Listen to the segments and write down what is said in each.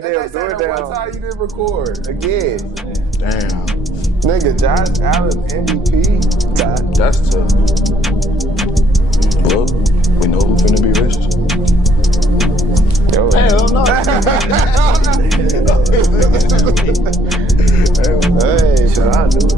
Damn, do it down. One time you didn't record. Again. Damn. Nigga, Josh Allen MVP. God, that's tough. Well, we know who's finna be racist. Yo, Hell no. hey, Should I do it?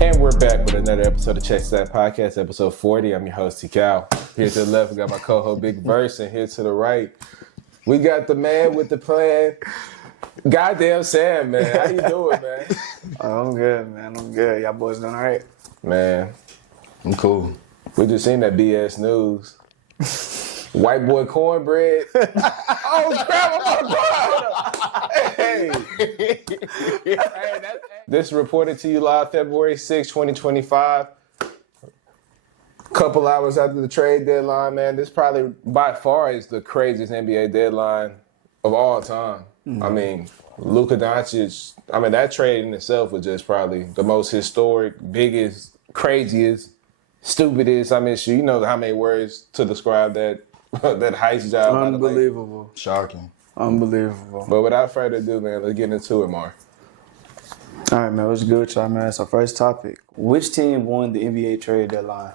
And we're back with another episode of Check That Podcast, episode 40. I'm your host, T. Cal. Here to the left, we got my co-host, Big Versea, and here to the right, we got the man with the plan. Goddamn Sam, man. How you doing, man? I'm good, man. I'm good. Y'all boys doing all right? Man, I'm cool. we just seen that BS news. White boy cornbread. Oh, crap, I'm on Hey. This reported to you live February 6, 2025. Couple hours after the trade deadline, man. This probably by far is the craziest NBA deadline of all time. I mean, Luka Doncic, that trade in itself was just probably the most historic, biggest, craziest, stupidest. You know how many words to describe that that heist job. Unbelievable. Shocking. Unbelievable. But without further ado, man, let's get into it, Mar. All right, man. What's good with y'all, man? So first topic. Which team won the NBA trade deadline?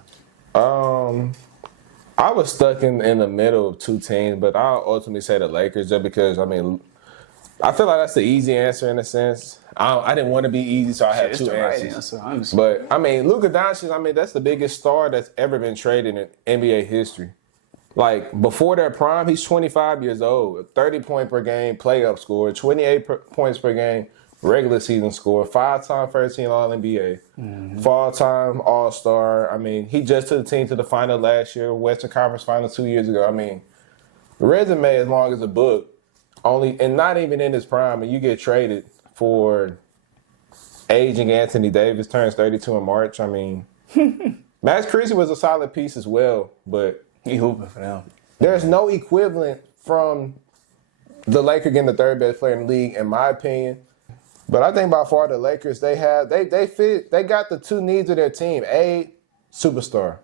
I was stuck in the middle of two teams, but I'll ultimately say the Lakers just because, I feel like that's the easy answer in a sense. I didn't want to be easy, so I had two answers. But, Luka Doncic, that's the biggest star that's ever been traded in NBA history. Like, before their prime, he's 25 years old, 30 point per game playoff scorer, 28 points per game regular season score, 5-time first-team All-NBA, fall-time All-Star. He just took the team to the final last year, Western Conference Final 2 years ago. The resume as long as a book, and not even in his prime, and you get traded for aging Anthony Davis, turns 32 in March. Max Creasy was a solid piece as well, but He hooping for them. there's no equivalent from the Lakers getting the third best player in the league, in my opinion. But I think by far the Lakers, they got the two needs of their team. A, superstar.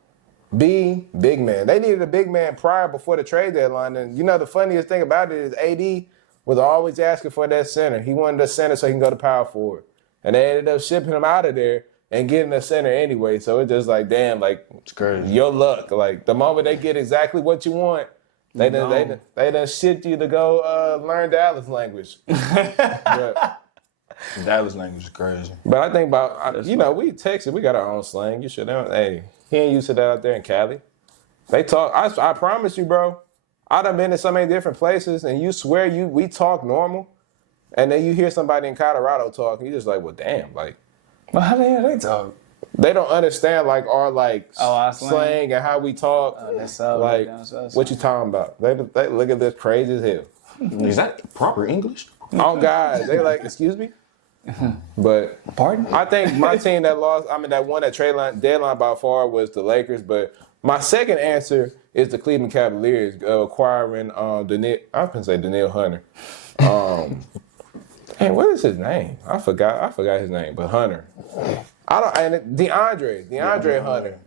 B, big man. They needed a big man prior before the trade deadline. And the funniest thing about it is AD was always asking for that center. He wanted a center so he can go to power forward. And they ended up shipping him out of there and getting a center anyway. So it's just like, damn, It's crazy. your luck. Like, the moment they get exactly what you want, they done shipped you to go learn Dallas language. Dallas language is crazy. But I think we Texas, we got our own slang. You should know. Hey, he ain't used to that out there in Cali. They talk. I promise you, bro. I done been to so many different places, and you swear we talk normal, and then you hear somebody in Colorado talk, and you just like, well, damn, like. Well, how the hell they talk? They don't understand like our our slang and how we talk. That's What you talking about? They look at this crazy as hell. Is that proper English? Oh God, they like, excuse me. But Pardon? I think my team that lost, that won that trade deadline by far was the Lakers. But my second answer is the Cleveland Cavaliers acquiring Daniil Hunter. And what is his name? I forgot his name, but Hunter. DeAndre Hunter.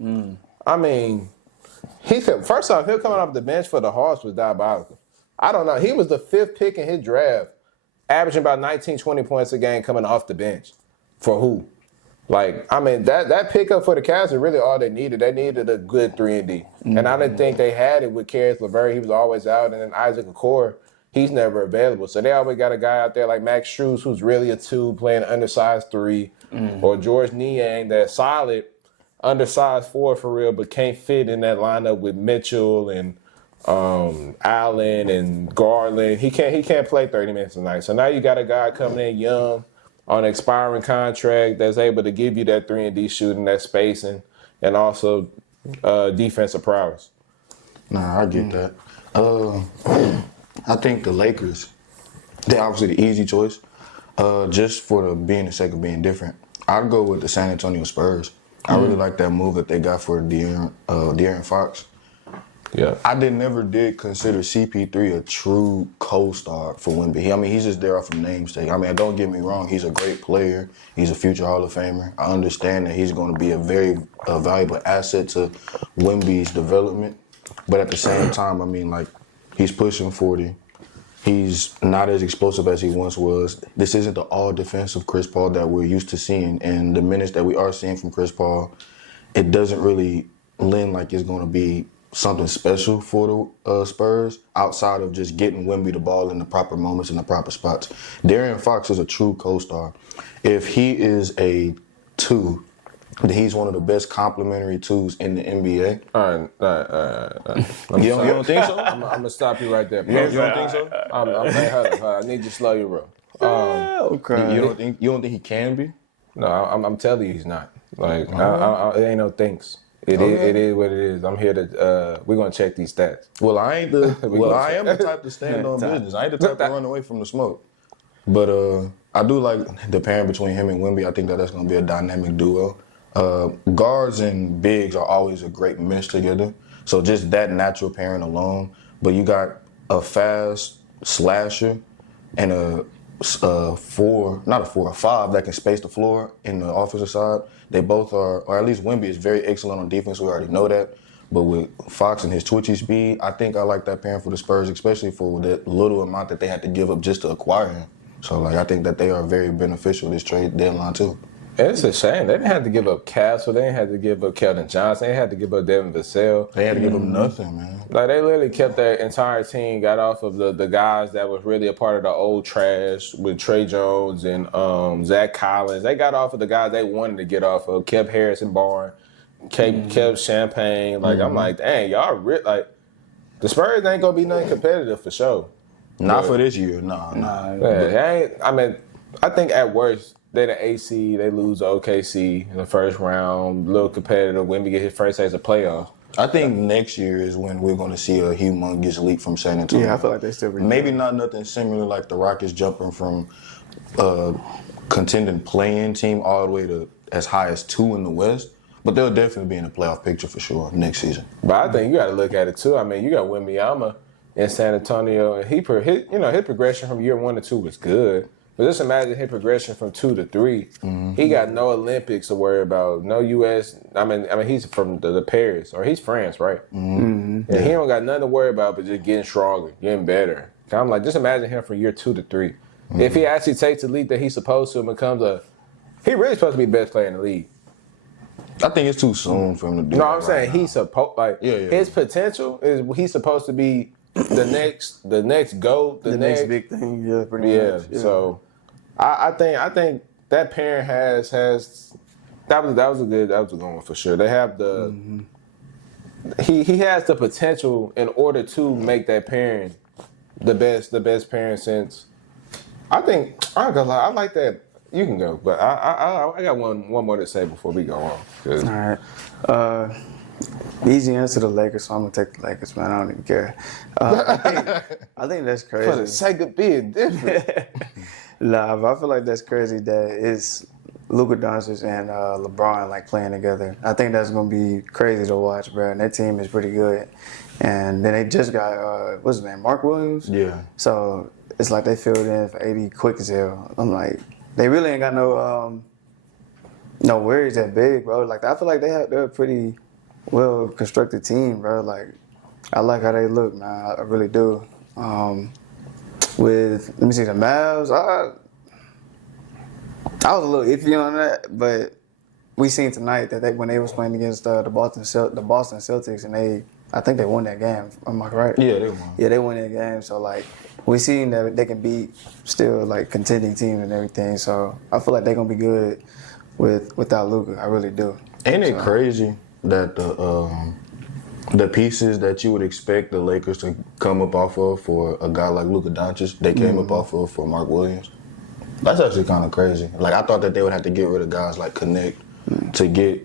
First off, him coming off the bench for the Hawks was diabolical. I don't know. He was the 5th pick in his draft, averaging about 19, 20 points a game coming off the bench. For who? That pickup for the Cavs is really all they needed. They needed a good 3-and-D. And I didn't think they had it with Caris LeVert. He was always out. And then Isaac Okoro, he's never available. So they always got a guy out there like Max Strus, who's really a 2, playing undersized 3. Or George Niang, that's solid, undersized 4 for real, but can't fit in that lineup with Mitchell and Allen and Garland. He can't play 30 minutes a night. So now you got a guy coming in young on an expiring contract that's able to give you that 3-and-D shooting, that spacing, and also defensive prowess. Nah, I get that. I think the Lakers, they're obviously the easy choice. Just for being the sake of being different. I'd go with the San Antonio Spurs. I really like that move that they got for De'Aaron Fox. Yeah. I never did consider CP3 a true co-star for Wemby. I mean, he's just there off of namesake. I mean, don't get me wrong. He's a great player. He's a future Hall of Famer. I understand that he's going to be a very valuable asset to Wemby's development. But at the same time, I mean, like, he's pushing 40. He's not as explosive as he once was. This isn't the all-defensive Chris Paul that we're used to seeing. And the minutes that we are seeing from Chris Paul, it doesn't really lend like it's going to be something special for the Spurs outside of just getting Wemby the ball in the proper moments in the proper spots. De'Aaron Fox is a true co-star. If he is a 2, then he's one of the best complementary 2s in the NBA. All right. You don't think so? I'm gonna stop you right there. You don't think so? Hold up. I need you to slow your roll. Okay. You don't think he can be? No, I'm telling you, he's not. Like, it ain't no thinks. It is what it is. I'm here to. We're gonna check these stats. Well, I am the type to stand on business. I ain't the type to run away from the smoke. But I do like the pairing between him and Wemby. I think that's gonna be a dynamic duo. Guards and bigs are always a great mesh together. So just that natural pairing alone. But you got a fast slasher and a 5 that can space the floor in the offensive side. They both are, or at least Wemby is very excellent on defense. We already know that. But with Fox and his twitchy speed, I think I like that pairing for the Spurs, especially for the little amount that they had to give up just to acquire him. So, like, I think that they are very beneficial this trade deadline, too. It's a shame. They didn't have to give up Castle. They didn't have to give up Keldon Johnson. They didn't have to give up Devin Vassell. They had to give them nothing, man. Like, they literally kept their entire team, got off of the guys that was really a part of the old trash with Trey Jones and Zach Collins. They got off of the guys they wanted to get off of. Kept Harrison Barnes, kept Champagne. Like, I'm like, dang, y'all like, the Spurs ain't going to be nothing competitive for sure. Not for this year, nah. I think at worst, they the AC, they lose to OKC in the first round, a little competitive. Wemby get his first taste of playoffs. I think next year is when we're going to see a humongous leap from San Antonio. Yeah, I feel like they still be maybe not nothing similar like the Rockets jumping from contending play-in team all the way to as high as 2 in the West, but they'll definitely be in the playoff picture for sure next season. But I think you got to look at it too. I mean, you got Wembanyama in San Antonio, and his progression from year 1 to 2 was good. But just imagine his progression from 2 to 3. Mm-hmm. He got no Olympics to worry about, no U.S. I mean, he's from the Paris, or he's France, right? Mm-hmm. Yeah, he don't got nothing to worry about but just getting stronger, getting better. I'm like, just imagine him from year 2 to 3. Mm-hmm. If he actually takes the leap that he's supposed to and becomes he really supposed to be the best player in the league. I think it's too soon for him to do that. No, I'm saying he's supposed, his potential is he's supposed to be the next GOAT, the next big thing, pretty much. Yeah. So I think that pairing has that was a good one for sure. They have the he has the potential in order to make that pairing the best pairing since. I think I like that. You can go, but I got one more to say before we go on. All right. Easy answer to the Lakers, so I'm gonna take the Lakers, man. I don't even care. I think that's crazy. For the sake of being different. Nah, but I feel like that's crazy that it's Luka Doncic and LeBron like playing together. I think that's gonna be crazy to watch, bro. And that team is pretty good. And then they just got what's his name, Mark Williams. Yeah. So it's like they filled in for 80 quick as hell. I'm like, they really ain't got no worries that big, bro. Like I feel like they're a pretty well constructed team, bro. Like I like how they look, man. I really do. Let me see the Myles. I was a little iffy on that, but we seen tonight that when they was playing against the Boston Celtics, and I think they won that game. Am I right? Yeah, they won. Yeah, they won that game. So like we seen that they can beat still like contending teams and everything. So I feel like they're gonna be good without Luka. I really do. Ain't it crazy that the pieces that you would expect the Lakers to come up off of for a guy like Luka Doncic, they came up off of for Mark Williams? That's actually kind of crazy. Like, I thought that they would have to get rid of guys like Connect to get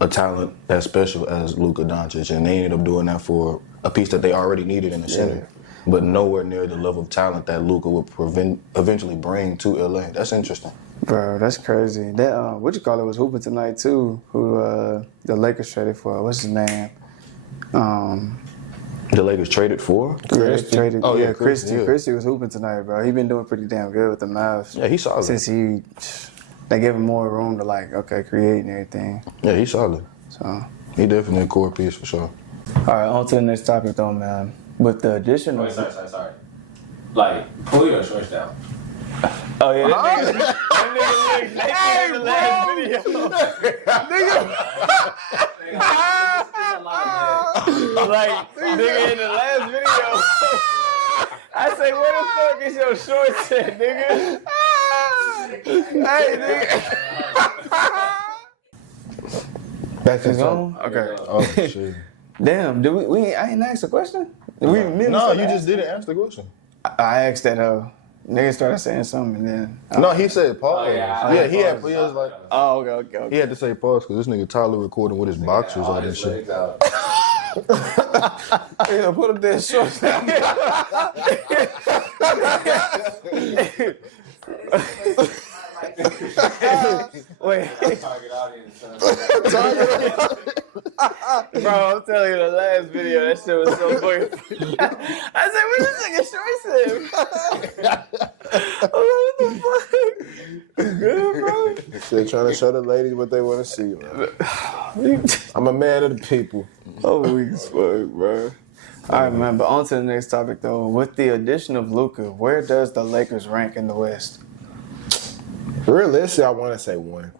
a talent as special as Luka Doncic, and they ended up doing that for a piece that they already needed in the center, but nowhere near the level of talent that Luka would eventually bring to LA. That's interesting. Bro, that's crazy. That was hooping tonight too. Who the Lakers traded for? What's his name? The Lakers traded for? Yeah, they traded. Oh, yeah, yeah, Christie. yeah. Christie was hooping tonight, bro. He been doing pretty damn good with the Mavs. Yeah, he's solid. Since they gave him more room to create and everything. Yeah, he's solid. So He definitely a core piece for sure. all right, on to the next topic though, man. With the addition of Sorry. Like, pull your shorts down. oh yeah, that nigga looked naked in the last video. Like nigga in the last video. I say, where the fuck is your shorts at, nigga? Hey, nigga. That's It's on? Okay. Oh, shit. Damn, did I ain't asked a question? Did we No, you just didn't answer the question. I asked that nigga started saying something and then No, he said pause. Oh, yeah. Yeah, he was like, oh okay. he had to say pause because this nigga Tyler recording with his boxers on and shit. Yeah, put up that shorts down. Wait. Target audience. Bro, I'm telling you, the last video, that shit was so funny. I said, where this nigga shorts at? What the fuck? Good, bro. They're trying to show the ladies what they want to see, man. I'm a man of the people. Holy as fuck, bro. All right, man, but on to the next topic, though. With the addition of Luka, where does the Lakers rank in the West? Realistically, I want to say 1.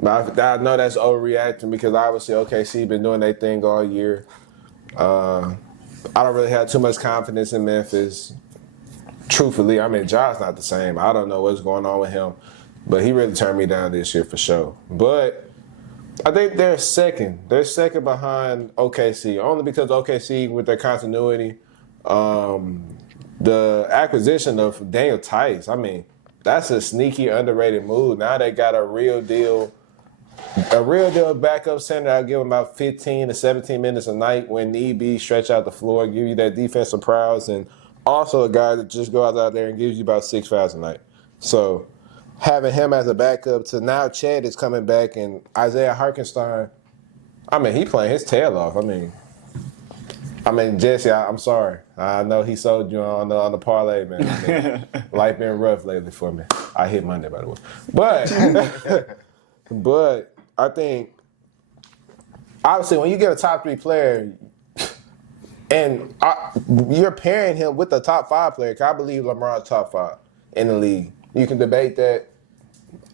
But I know that's overreacting because obviously OKC been doing their thing all year. I don't really have too much confidence in Memphis. Truthfully, I mean, Ja's not the same. I don't know what's going on with him, but he really turned me down this year for sure. But I think they're second. They're second behind OKC, only because OKC, with their continuity, the acquisition of Daniel Tice, I mean, that's a sneaky, underrated move. Now they got a real deal backup center. I'll give him about 15 to 17 minutes a night when need be, stretch out the floor, give you that defensive prowess, and also a guy that just goes out there and gives you about 6 fouls a night. So having him as a backup to now Chad is coming back and Isaiah Hartenstein, I mean, he playing his tail off. I mean, Jesse, I'm sorry. I know he sold you on the parlay, man. I mean, life been rough lately for me. I hit Monday, by the way. But I think, obviously, when you get a top 3 player, and you're pairing him with the top 5 player, because I believe LeBron's top 5 in the league. You can debate that.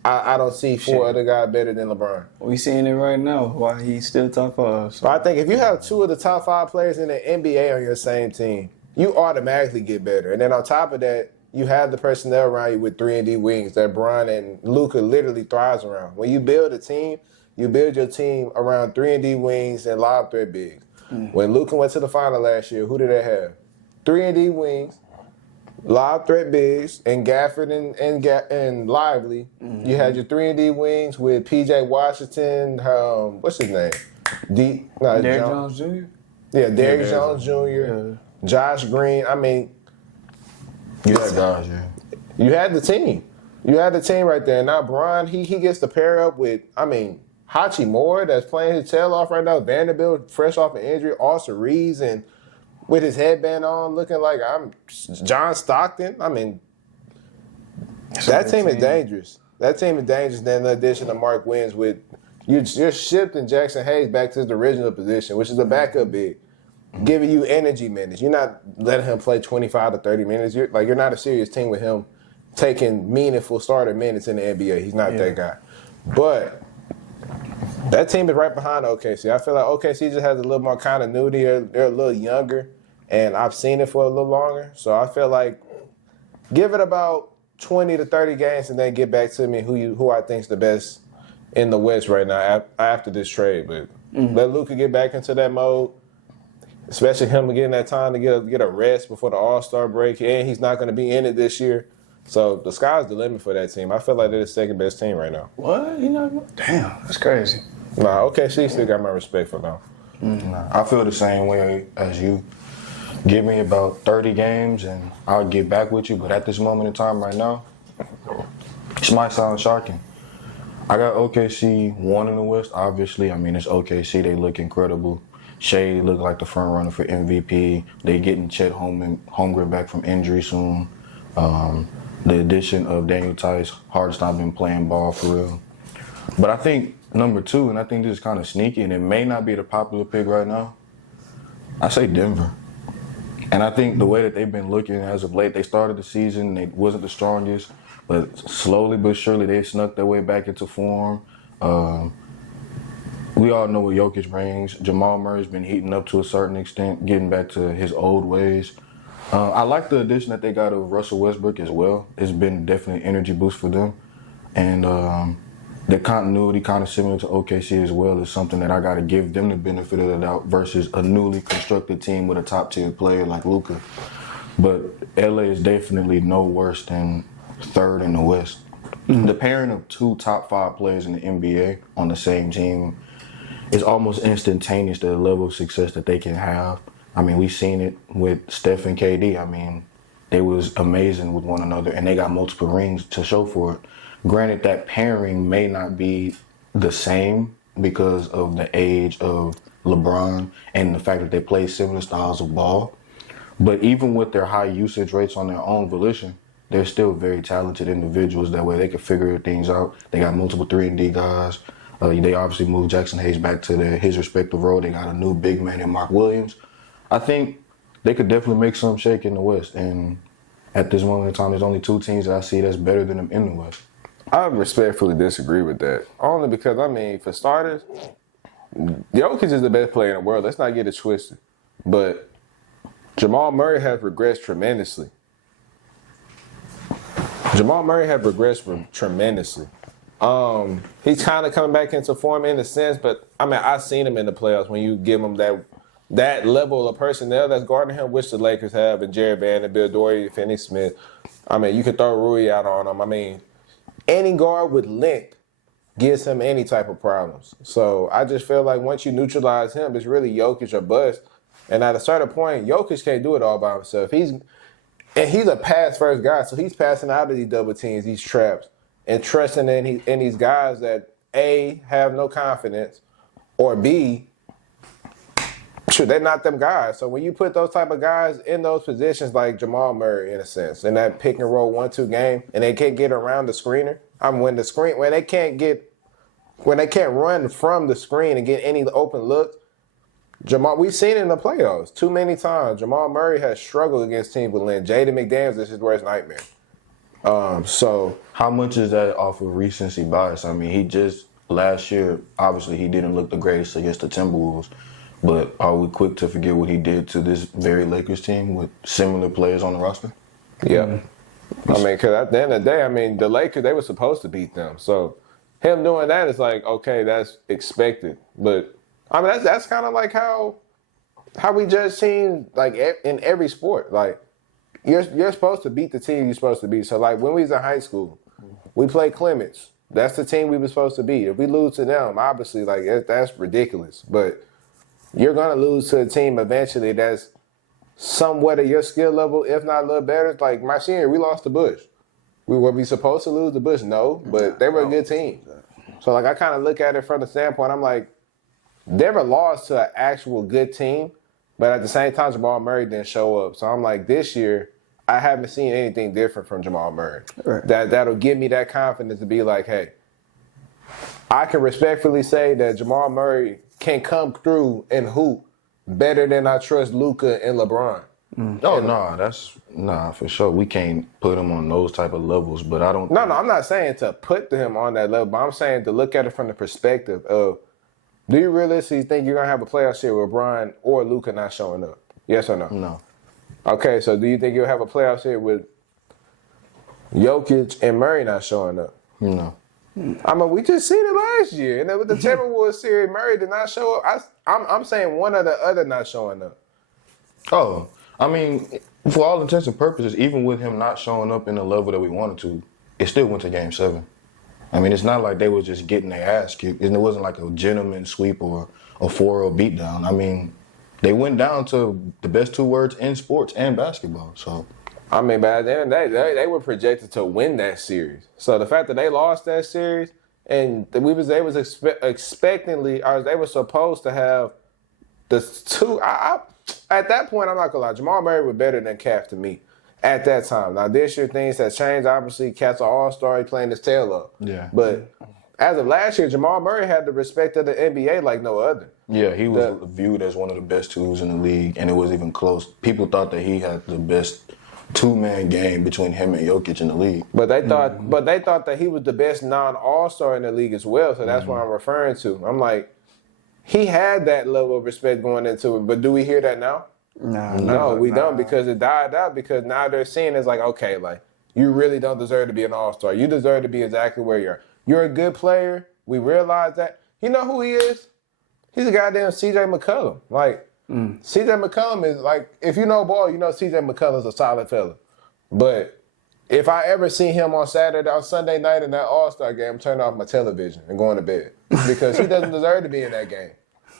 I don't see 4 other guys better than LeBron. We seeing it right now, why he's still top 5. So. But I think if you have 2 of the top 5 players in the NBA on your same team, you automatically get better. And then on top of that, you have the personnel around you with 3-and-D wings that Bron and Luka literally thrives around. When you build a team, you build your team around 3-and-D wings and lob threat bigs. When Luka went to the final last year, who did they have? 3-and-D wings, lob threat bigs, and Gafford and Lively. You had your 3-and-D wings with P.J. Washington, what's his name? Derrick Jones Jr.? Yeah, Derrick Jones Jr., Yeah. Josh Green. I mean, You had guys, yeah. you had the team. You had the team right there. Now, Bron, he gets to pair up with, Hachi Moore that's playing his tail off right now. Vanderbilt, fresh off an injury. Austin Reeves, and with his headband on, looking like I'm John Stockton. I mean, that team is dangerous. That team is dangerous. Then the addition of Mark Wins with you're shifting Jackson Hayes back to his original position, which is a backup big, giving you energy minutes. You're not letting him play 25 to 30 minutes. You're not a serious team with him taking meaningful starter minutes in the NBA. He's not that guy. But that team is right behind OKC. I feel like OKC just has a little more continuity. They're a little younger, and I've seen it for a little longer. So I feel like give it about 20 to 30 games and then get back to me who I think is the best in the West right now after this trade. But let Luka get back into that mode, especially him getting that time to get a rest before the All-Star break, and he's not going to be in it this year. So the sky's the limit for that team. I feel like they're the second best team right now. What? Damn, that's crazy. Nah, OKC still got my respect for now. Nah, I feel the same way as you. Give me about 30 games and I'll get back with you. But at this moment in time right now, this might sound shocking. I got OKC 1 in the West, obviously. I mean, it's OKC. They look incredible. Shea looked like the front runner for MVP. They getting Chet Holmgren back from injury soon. The addition of Daniel Tice, Harden's not been playing ball for real. But I think number 2, and I think this is kind of sneaky, and it may not be the popular pick right now, I say Denver. And I think the way that they've been looking as of late, they started the season, they wasn't the strongest, but slowly but surely they snuck their way back into form. We all know what Jokic brings. Jamal Murray's been heating up to a certain extent, getting back to his old ways. I like the addition that they got of Russell Westbrook as well. It's been definitely an energy boost for them. And the continuity, kind of similar to OKC as well, is something that I got to give them the benefit of the doubt versus a newly constructed team with a top-tier player like Luka. But LA is definitely no worse than 3rd in the West. The pairing of 2 top 5 players in the NBA on the same team is almost instantaneous to the level of success that they can have. I mean, we've seen it with Steph and KD. I mean, they was amazing with one another, and they got multiple rings to show for it. Granted, that pairing may not be the same because of the age of LeBron and the fact that they play similar styles of ball. But even with their high usage rates on their own volition, they're still very talented individuals. That way they can figure things out. They got multiple 3-and-D guys. They obviously moved Jackson Hayes back to his respective role. They got a new big man in Mark Williams. I think they could definitely make some shake in the West. And at this moment in time, there's only 2 teams that I see that's better than them in the West. I respectfully disagree with that. Only because, I mean, for starters, Jokic is the best player in the world. Let's not get it twisted. But Jamal Murray has regressed tremendously. He's kind of coming back into form in a sense, but I mean, I've seen him in the playoffs when you give him that level of personnel that's guarding him, which the Lakers have, and Jared Vanderbilt, Dorian Finney-Smith. I mean, you could throw Rui out on him. I mean, any guard with length gives him any type of problems. So I just feel like once you neutralize him, it's really Jokic or bust. And at a certain point, Jokic can't do it all by himself. He's a pass-first guy, so he's passing out of these double teams, these traps, and trusting in these guys that, A, have no confidence, or B, they're not them guys. So when you put those type of guys in those positions like Jamal Murray, in a sense, in that pick and roll 1-2 game, and they can't get around the screener, when they can't run from the screen and get any open looks, we've seen it in the playoffs too many times. Jamal Murray has struggled against teams with length. Jaden McDaniels is his worst nightmare. So how much is that off of recency bias? I mean, he just last year, obviously, he didn't look the greatest against the Timberwolves. But are we quick to forget what he did to this very Lakers team with similar players on the roster? Yeah. I mean, because at the end of the day, I mean, the Lakers, they were supposed to beat them. So him doing that is like, okay, that's expected. But, I mean, that's kind of like how we judge teams, like, in every sport. Like, you're supposed to beat the team you're supposed to beat. So, like, when we was in high school, we played Clements. That's the team we were supposed to beat. If we lose to them, obviously, like, that's ridiculous. But you're going to lose to a team eventually that's somewhat at your skill level, if not a little better. Like my senior year, we lost to Bush. Were we supposed to lose to Bush? No, but they were a good team. So, like, I kind of look at it from the standpoint, I'm like, never lost to an actual good team, but at the same time, Jamal Murray didn't show up. So I'm like, this year, I haven't seen anything different from Jamal Murray. Right. That'll give me that confidence to be like, hey, I can respectfully say that Jamal Murray can come through and hoop better than I trust Luka and LeBron. Oh, for sure. We can't put him on those type of levels, but I don't. No, I'm not saying to put him on that level, but I'm saying to look at it from the perspective of, do you realistically think you're going to have a playoff series with LeBron or Luka not showing up? Yes or no? No. Okay, so do you think you'll have a playoff series with Jokic and Murray not showing up? No. I mean, we just seen it last year. And then with the Timberwolves series, Murray did not show up. I'm saying one or the other not showing up. Oh, I mean, for all intents and purposes, even with him not showing up in the level that we wanted to, it still went to Game 7. I mean, it's not like they were just getting their ass kicked. And it wasn't like a gentleman sweep or a 4-0 beatdown. I mean, they went down to the best 2 words in sports and basketball. So, I mean, but at the end of the day, they were projected to win that series. So the fact that they lost that series, and they were supposed to have the two. At that point, I'm not gonna lie. Jamal Murray was better than Cat to me at that time. Now this year things have changed. Obviously, Cat's an all-star. He playing his tail off. Yeah. But as of last year, Jamal Murray had the respect of the NBA like no other. Yeah, he was viewed as one of the best twos in the league, and it was even close. People thought that he had the best two-man game between him and Jokic in the league. But they thought that he was the best non-all-star in the league as well. So that's what I'm referring to. I'm like, he had that level of respect going into it. But do we hear that now? No, we don't, because it died out. Because now they're seeing it's like, okay, like you really don't deserve to be an all-star. You deserve to be exactly where you are. You're a good player. We realize that. You know who he is? He's a goddamn C.J. McCollum. Like, C.J. McCollum is like, if you know ball, you know C.J. McCollum's a solid fella. But if I ever see him on Sunday night in that All-Star game, I'm turning off my television and going to bed. Because he doesn't deserve to be in that game.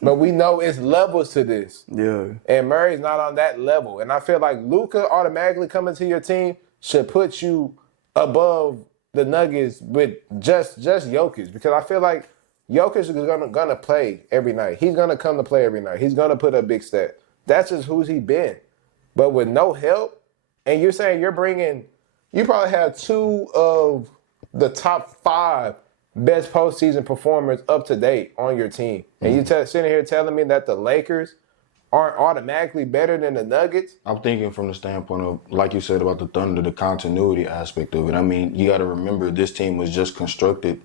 But we know it's levels to this. Yeah. And Murray's not on that level. And I feel like Luka automatically coming to your team should put you above the Nuggets with just Jokic. Because I feel like Jokic is gonna play every night. He's gonna come to play every night. He's gonna put up big stats. That's just who's he been. But with no help, and you're saying you probably have two of the top 5 best postseason performers up to date on your team. And you sitting here telling me that the Lakers aren't automatically better than the Nuggets? I'm thinking from the standpoint of, like you said about the Thunder, the continuity aspect of it. I mean, you got to remember this team was just constructed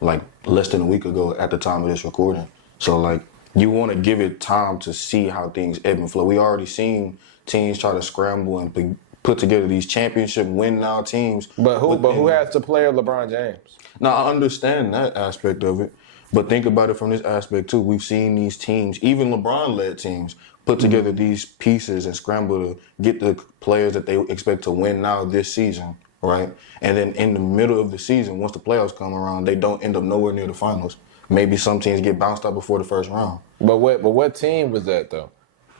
like less than a week ago at the time of this recording. So like you want to give it time to see how things ebb and flow. We already seen teams try to scramble and put together these championship win now teams. But who has to play LeBron James? Now I understand that aspect of it, but think about it from this aspect too. We've seen these teams, even LeBron-led teams, put together these pieces and scramble to get the players that they expect to win now this season, right? And then in the middle of the season, once the playoffs come around, they don't end up nowhere near the finals. Maybe some teams get bounced out before the first round. But what team was that though?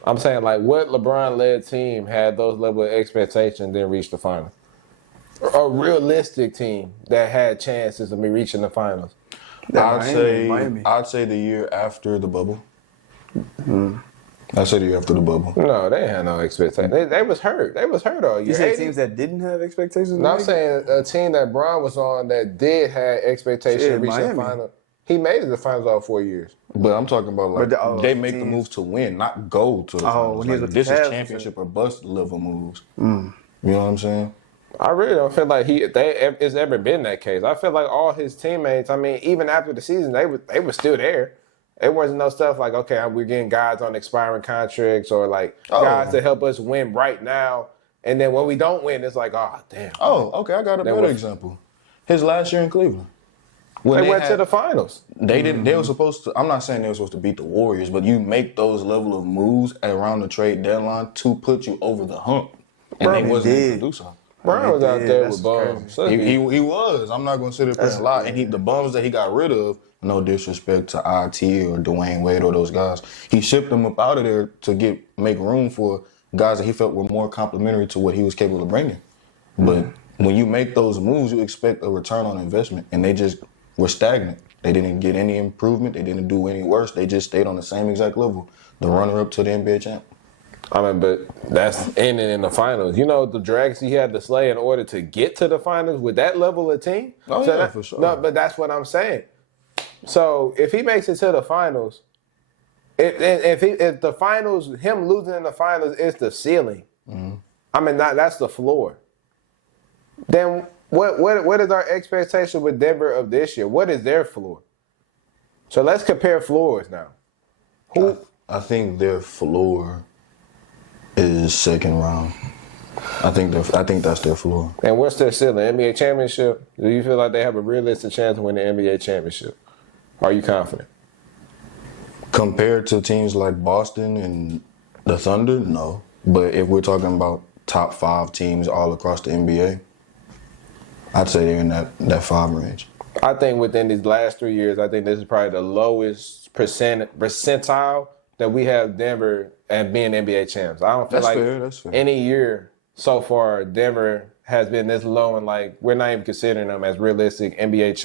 I'm saying like what LeBron-led team had those level of expectations then reach the finals? A realistic team that had chances of me reaching the finals. I'd say the year after the bubble. I said the year after the bubble. No, they had no expectations. They was hurt. They was hurt all year. You said teams that didn't have expectations? No, I'm saying a team that Bron was on that did have expectations to reach the final. He made it to the finals all 4 years. But I'm talking about like they make the moves to win, not go to the finals. Like, this is championship or bust level moves. You know what I'm saying? I really don't feel like it's ever been that case. I feel like all his teammates, I mean, even after the season, they were still there. It wasn't no stuff like, okay, we're getting guys on expiring contracts or like guys to help us win right now. And then when we don't win, it's like, oh, damn. Oh, okay, I got a better example. His last year in Cleveland. When they went to the finals. They didn't. They were supposed to. I'm not saying they were supposed to beat the Warriors, but you make those level of moves around the trade deadline to put you over the hump, and they wasn't able to do so. Brown was out there with bums. He was. I'm not going to sit there and lie. And the bums that he got rid of, no disrespect to IT or Dwayne Wade or those guys, he shipped them up out of there to make room for guys that he felt were more complimentary to what he was capable of bringing. But when you make those moves, you expect a return on investment, and they just were stagnant. They didn't get any improvement. They didn't do any worse. They just stayed on the same exact level. The runner-up to the NBA champ. I mean, but that's ending in the finals. You know the drags he had to slay in order to get to the finals with that level of team? Oh, so yeah, for sure. No, but that's what I'm saying. So if he makes it to the finals, if the finals, him losing in the finals is the ceiling, I mean, that's the floor. Then what is our expectation with Denver of this year? What is their floor? So let's compare floors now. I think their floor is second round. I think that's their floor. And what's their ceiling? NBA championship? Do you feel like they have a realistic chance to win the NBA championship? Are you confident? Compared to teams like Boston and the Thunder, no. But if we're talking about top 5 teams all across the NBA, I'd say they're in that 5 range. I think within these last 3 years, I think this is probably the lowest percentile that we have Denver and being NBA champs. I don't feel that's fair. Any year so far Denver has been this low, and like we're not even considering them as realistic NBA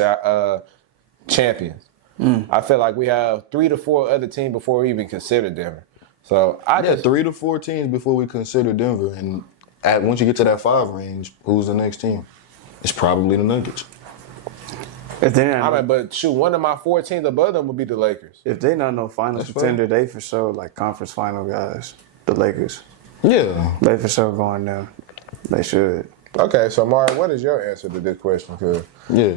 champions. I feel like we have 3 to 4 other teams before we even consider Denver. So I Yeah, just 3 to 4 teams before we consider Denver, and once you get to that 5 range, who's the next team? It's probably the Nuggets. If they I not, mean, but shoot, one of my 4 teams above them would be the Lakers. if they not no finals That's contender, they for sure like conference final guys. The Lakers, Yeah. they for sure going there. They should. Okay, so Omari, what is your answer to this question? 'Cause Yeah.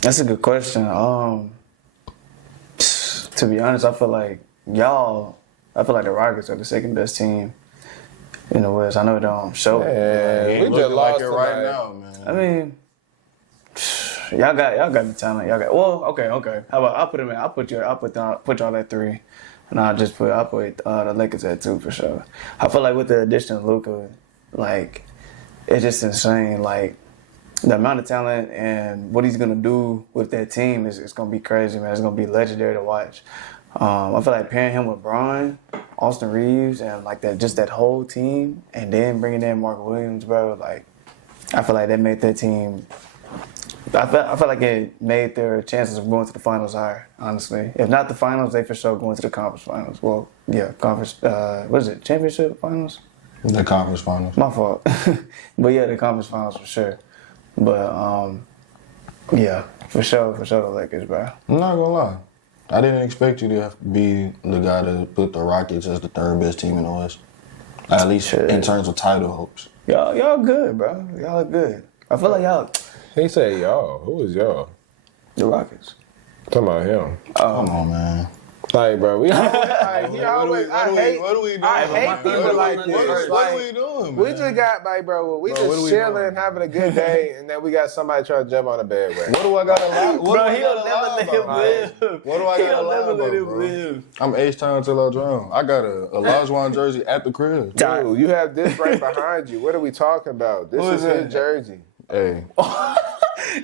That's a good question. To be honest, I feel like the Rockets are the second best team in the West. I know it don't show it. man, we just Looking lost like it right tonight. now, man. I mean, y'all got the talent. Y'all got okay. How about I'll put y'all at 3, and I'll put the Lakers at 2 for sure. I feel like with the addition of Luka, like it's just insane. Like the amount of talent and what he's gonna do with that team is gonna be crazy, man. It's gonna be legendary to watch. I feel like pairing him with Bron, Austin Reeves, and like that whole team, and then bringing in Mark Williams, bro. Like I feel like that made that team. I feel like it made their chances of going to the finals higher, honestly. If not the finals, they for sure going to the conference finals. Well, yeah, conference, what is it, championship finals? The conference finals. My fault. But yeah, the conference finals for sure. But, yeah, for sure the Lakers, bro. I'm not gonna lie. I didn't expect you to have to be the guy to put the Rockets as the 3rd best team in the West. At least in terms of title hopes. Y'all good, bro. Y'all are good. I feel like y'all, He said y'all. Who is y'all? the Rockets. Talking about him. Come on, man. Like, bro, we like, he always. What are we doing? I hate people like this. What are we doing, man? We just got like, bro, we Bro, what are just we chilling, doing? having a good day, and then we got somebody trying to jump on the bandwagon. What do I got to lie? Bro, he'll never let him live. What do I got to lie about, bro? I'm H-Town till I drown. I got a Olajuwon jersey at the crib. Dude, you have this right behind you. What are we talking about? This is his jersey. Hey,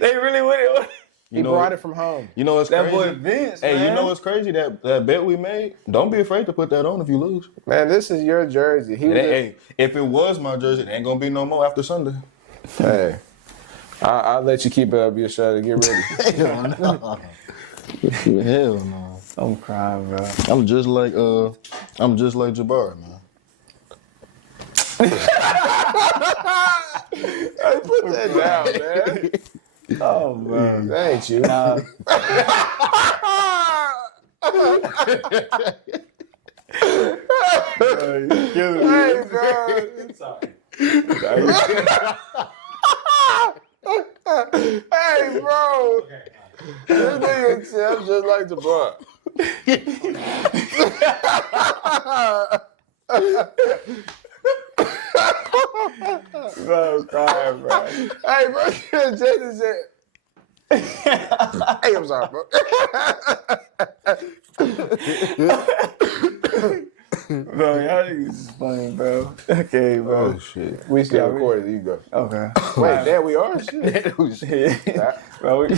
They really went it. He brought it from home. you know what's That crazy? boy Vince, Hey, man. you know what's crazy? That bet we made, don't be afraid to put that on if you lose. Man, this is your jersey. He was Hey, if it was my jersey, it ain't going to be no more after Sunday. Hey, I'll let you keep it up your shirt and get ready. Hell no. I'm crying, bro. I'm just like Jabari, man. Hey, put that down, man. Oh, man. That ain't you. Nah. Hey, bro. Sorry. Hey, bro. Okay. This nigga said I'm just like Jabbar. Bro, I'm crying, bro. Hey, bro. Jason said. Hey, I'm sorry, bro. Bro, y'all niggas is funny, bro. Okay, bro. Oh, shit. We still Yeah, we- recording. You go. Okay. Wait, there we are. Shit. Shit. Bro, we...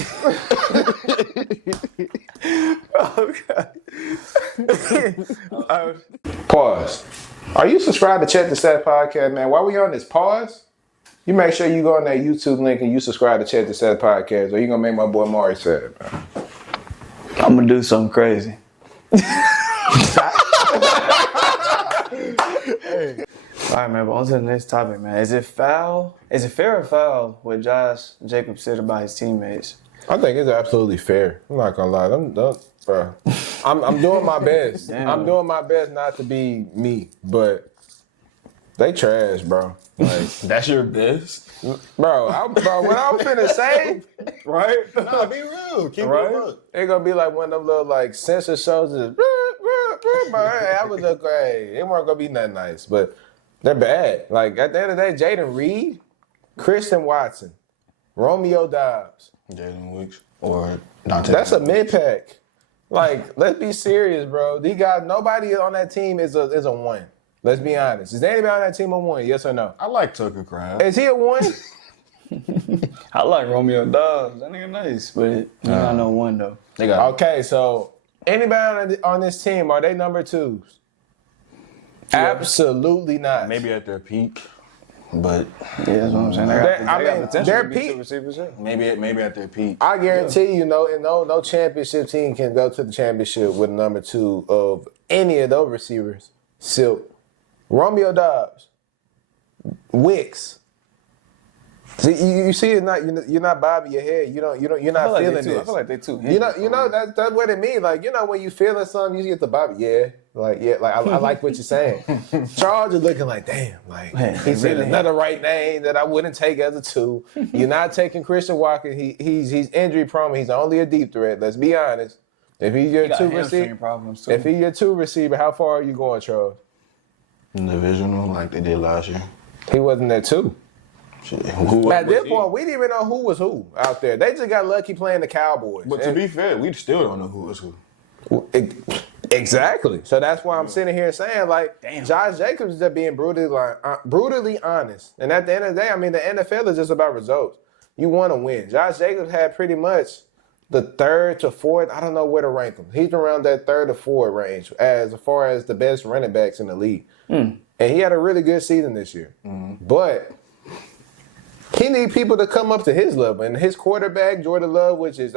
Oh, God. Pause. Are you subscribed to Check the Set podcast, man? While we on this pause, you make sure you go on that YouTube link and you subscribe to Check the Set podcast, or you gonna make my boy Omari sad, man. I'm gonna do something crazy. All right, man, but on to the next topic, man. Is it fair or foul what Josh Jacobs said about his teammates? I think it's absolutely fair. I'm not gonna lie. Bro. I'm doing my best. Damn. I'm doing my best not to be me, but they trash, bro. Like, That's your best? bro, what I'm finna say, right? Nah, be real. Keep Right? it up. It's gonna be like one of them little like censor shows. Just, bro, hey, I was okay. It weren't gonna be nothing nice, but they're bad. Like at the end of the day, Jaden Reed, Christian Watson, Romeo Dobbs. Jalen Weeks or Dante. That's a mid pack. Like, let's be serious, bro. These guys, nobody on that team is a one. Let's be honest. Is anybody on that team a one? Yes or no? I like Tucker Craft. Is he a one? I like Romeo Dobbs. That nigga nice, but he not no one, though. They got Okay, so anybody on this team, are they number twos? Absolutely not. maybe at their peak. But Yeah, that's what I'm saying. They got potential they're to be peak. two receivers. Yeah. maybe at their peak. I guarantee you, no championship team can go to the championship with number 2 of any of those receivers. Silk, Romeo Dobbs, Wicks. See, you see, you're not bobbing your head. You're not feeling this. I feel like they too. That's what it means. Like, when you feeling something, you get the bob. Yeah, I like what you're saying. Charles is looking like, damn, like he said another right name that I wouldn't take as a 2. You're not taking Christian Walker. He's injury prone. He's only a deep threat. Let's be honest. If he's your 2 receiver, if he's your 2 receiver, how far are you going, Charles? Divisional, like they did last year. He wasn't there 2. Who At this point, we didn't even know who was who out there. They just got lucky playing the Cowboys. But to be fair, we still don't know who was who. Exactly. So that's why I'm sitting here saying, like, Josh Jacobs is just being brutally honest. And at the end of the day, I mean, the NFL is just about results. You want to win. Josh Jacobs had pretty much the 3rd to 4th. I don't know where to rank him. He's around that 3rd to 4th range as far as the best running backs in the league. And he had a really good season this year. But he need people to come up to his level. And his quarterback, Jordan Love, which is,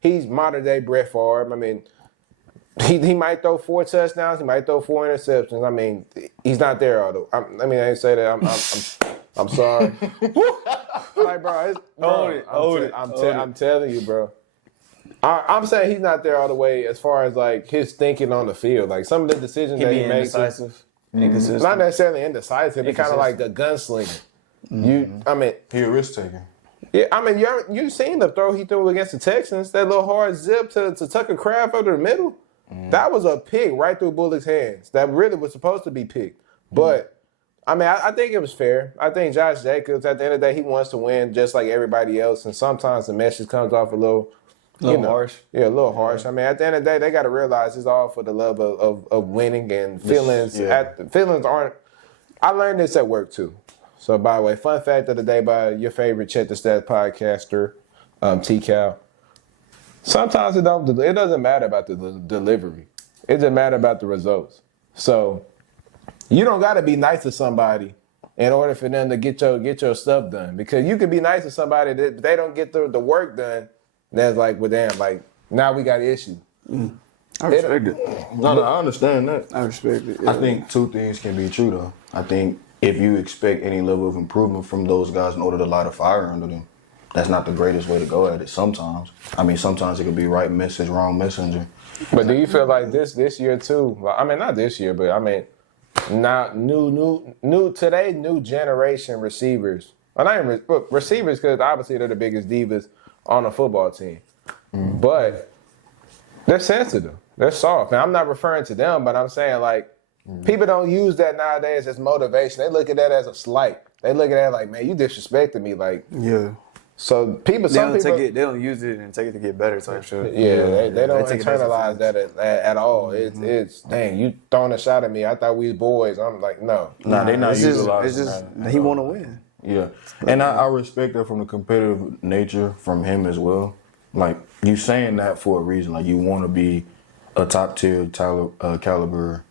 he's modern day Brett Favre. He might throw 4 touchdowns. He might throw 4 interceptions. He's not there all the. I didn't say that. I'm sorry. Like, I'm telling you, bro. I'm saying he's not there all the way as far as like his thinking on the field. Like some of the decisions that he makes, inconsistent. Not necessarily indecisive. It's kind of like a gunslinger. He a risk taker. Yeah, you seen the throw he threw against the Texans, that little hard zip to Tucker Kraft over the middle. That was a pick right through Bullock's hands. That really was supposed to be picked. But, I think it was fair. I think Josh Jacobs, at the end of the day, he wants to win just like everybody else. And sometimes the message comes off a little harsh. Yeah, a little harsh. At the end of the day, they got to realize it's all for the love of winning and feelings. Feelings aren't. I learned this at work too. So, by the way, fun fact of the day by your favorite Check the Stats podcaster, T-Cal. Sometimes it doesn't matter about the delivery. It just matter about the results. So, you don't got to be nice to somebody in order for them to get your stuff done. Because you can be nice to somebody that they don't get the work done. That's like, well, damn, like, now we got an issue. I respect it. No, I understand that. I respect it. Yeah. I think 2 things can be true, though. I think if you expect any level of improvement from those guys in order to light a fire under them, that's not the greatest way to go at it sometimes. Sometimes it could be right message, wrong messenger. But do you feel like this year, too? Not this year, but now new generation receivers. Well, not even receivers, because obviously they're the biggest divas on a football team. But they're sensitive. They're soft. And I'm not referring to them, but I'm saying, like, people don't use that nowadays as motivation. They look at that as a slight. They look at that like, man, you disrespected me. Like, yeah. So they don't use it and take it to get better type shit. Yeah, they don't internalize that at all. It's dang, you throwing a shot at me. I thought we was boys. I'm like, no. Nah, they not utilizing It's just he want to win. Yeah, and I respect that from the competitive nature from him as well. Like, you saying that for a reason. Like, you want to be a top tier caliber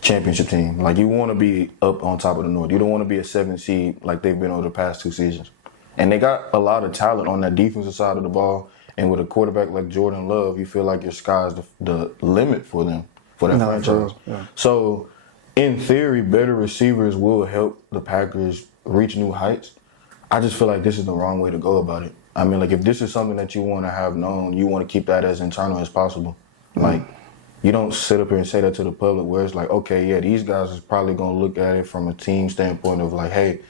championship team. Like, you want to be up on top of the North. You don't want to be a 7 seed like they've been over the past 2 seasons. And they got a lot of talent on that defensive side of the ball. And with a quarterback like Jordan Love, you feel like your sky's the limit for them, for that franchise. Yeah. So, in theory, better receivers will help the Packers reach new heights. I just feel like this is the wrong way to go about it. If this is something that you want to have known, you want to keep that as internal as possible. Like, you don't sit up here and say that to the public where it's like, okay, yeah, these guys is probably going to look at it from a team standpoint of like, hey,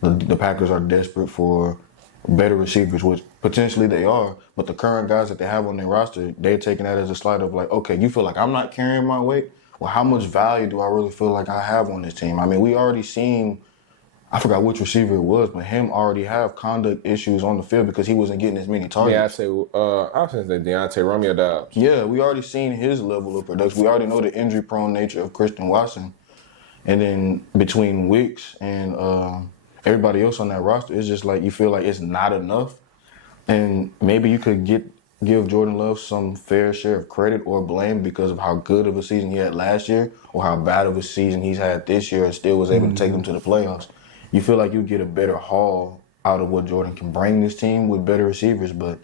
the Packers are desperate for better receivers, which potentially they are, but the current guys that they have on their roster, they're taking that as a slight of like, okay, you feel like I'm not carrying my weight? Well, how much value do I really feel like I have on this team? We already seen, I forgot which receiver it was, but him already have conduct issues on the field because he wasn't getting as many targets. I was going to say Romeo Dobbs. Yeah, we already seen his level of production. We already know the injury-prone nature of Christian Watson. And then between Wicks and everybody else on that roster, it's just like you feel like it's not enough. And maybe you could give Jordan Love some fair share of credit or blame because of how good of a season he had last year or how bad of a season he's had this year and still was able to take them to the playoffs. you feel like you get a better haul out of what Jordan can bring this team with better receivers. But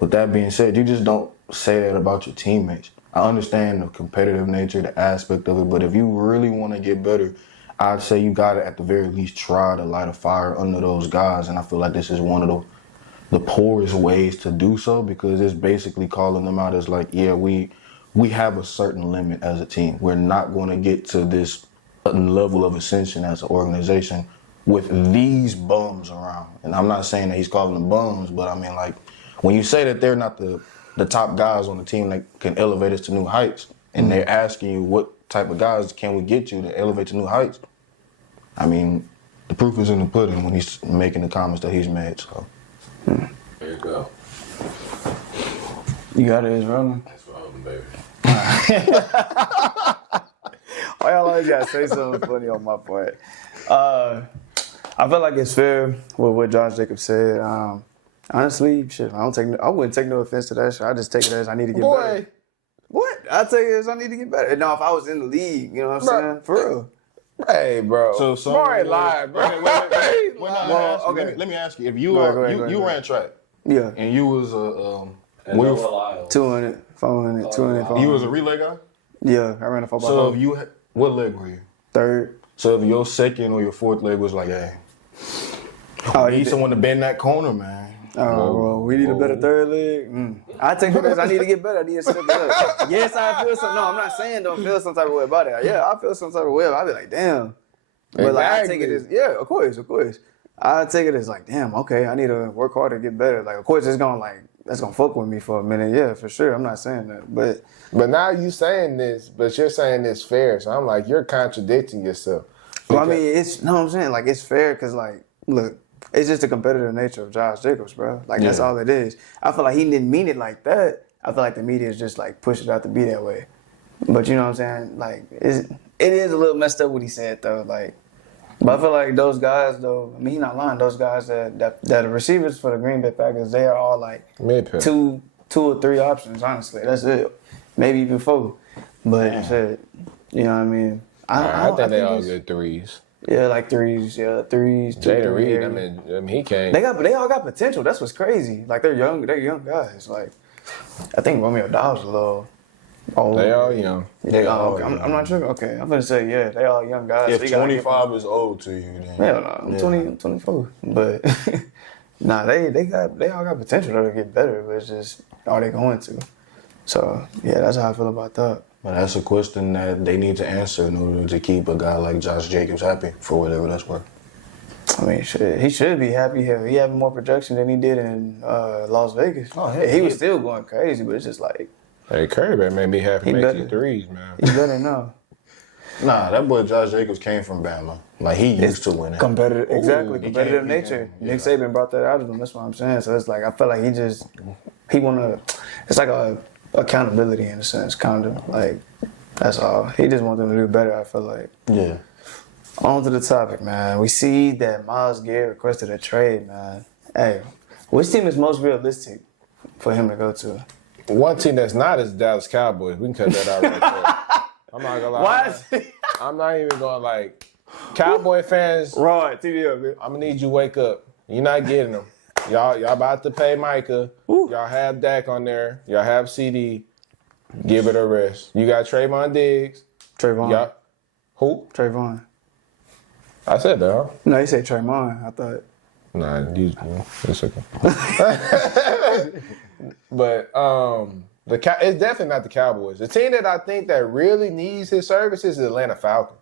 with that being said, you just don't say that about your teammates. I understand the competitive nature, the aspect of it, but if you really want to get better, I'd say you got to at the very least try to light a fire under those guys. And I feel like this is one of the poorest ways to do so, because it's basically calling them out as like, yeah, we have a certain limit as a team. We're not going to get to this level of ascension as an organization with these bums around. And I'm not saying that he's calling them bums, but I mean, like, when you say that they're not the top guys on the team that can elevate us to new heights, and they're asking you what type of guys can we get you to elevate to new heights, I mean, the proof is in the pudding when he's making the comments that he's made. So There you go. You got it, it's rolling. That's what I'm baby. Why y'all always gotta say something funny on my part? I feel like it's fair with what Josh Jacobs said. Honestly, shit, I wouldn't take no offense to that shit. I just take it as I need to get better. What? I take it as I need to get better. No, if I was in the league, you know what I'm saying? For real. Hey, bro. So Omari lied, bro. let me ask you, if you you ran track, Yeah. and you was And no reliable. 200, 400, 200, 400. you was a relay guy. Yeah, I ran a 4x4. So if you what leg were you? Third. So if your second or your fourth leg was like, hey, Oh, you need someone to bend that corner, man. well, we need a better third leg. I take it as I need to get better. I need to step it up. Yes, I feel some. No, I'm not saying don't feel some type of way about it. Yeah, I feel some type of way. I'll be like, damn. But like, I take it as, yeah, of course. I take it as like, damn, okay, I need to work hard to get better. Like, of course, that's gonna fuck with me for a minute. Yeah, for sure. I'm not saying that, but now you saying this, but you're saying this fair. So I'm like, you're contradicting yourself. well, I mean, it's no, I'm saying like it's fair because like, look, it's just the competitive nature of Josh Jacobs, bro. Like that's all it is. I feel like he didn't mean it like that. I feel like the media is just like push it out to be that way. But you know what I'm saying? Like it is a little messed up what he said though. Like, but I feel like those guys though. I mean, he's not lying. Those guys that are receivers for the Green Bay Packers, they are all like Mid-pick. two or three options. Honestly, that's it. Maybe even four. But shit, you know what I mean? I think they all it's- good threes. Yeah, like threes. Yeah, threes. Jaden Reed, area. I mean, he came. They all got potential. That's what's crazy. Like they're young guys. Like I think Romeo Dawes a little old. They all young. They all. Okay. I'm not sure. Okay, I'm gonna say yeah. They all young guys. If So you gotta get- 25 is old to you, then Hell no, I'm 20. I'm 24. But nah, they all got potential to get better. But it's just are they going to? So yeah, that's how I feel about that. But that's a question that they need to answer in order to keep a guy like Josh Jacobs happy for whatever that's worth. I mean, shit, he should be happy here. He having more production than he did in Las Vegas. Oh, he was still going crazy, but it's just like Hey, Curry made me happy He make better. these threes, man. you better know. Nah, that boy Josh Jacobs came from Bama. Like, he used to winning. Competitive, exactly. he Competitive can't- nature. yeah. Nick Saban brought that out of him. That's what I'm saying. So it's like I feel like he wanna. It's like a accountability in a sense, kind of like that's all. He just wants them to do better. I feel like. Yeah. On to the topic, man. We see that Myles Garret requested a trade, man. Hey, which team is most realistic for him to go to? One team that's not is Dallas Cowboys. We can cut that out right there. I'm not gonna lie. What? I'm not even gonna like Cowboy fans. Right, TV up, man. I'm gonna need you to wake up. You're not getting them. Y'all about to pay Micah. Y'all have Dak on there. Y'all have CD. Give it a rest. You got Trayvon Diggs. Trayvon. Y'all, who? Trayvon. I said that. Huh? No, you say Trayvon. I thought. Nah, it's okay. But it's definitely not the Cowboys. The team that I think that really needs his services is the Atlanta Falcons.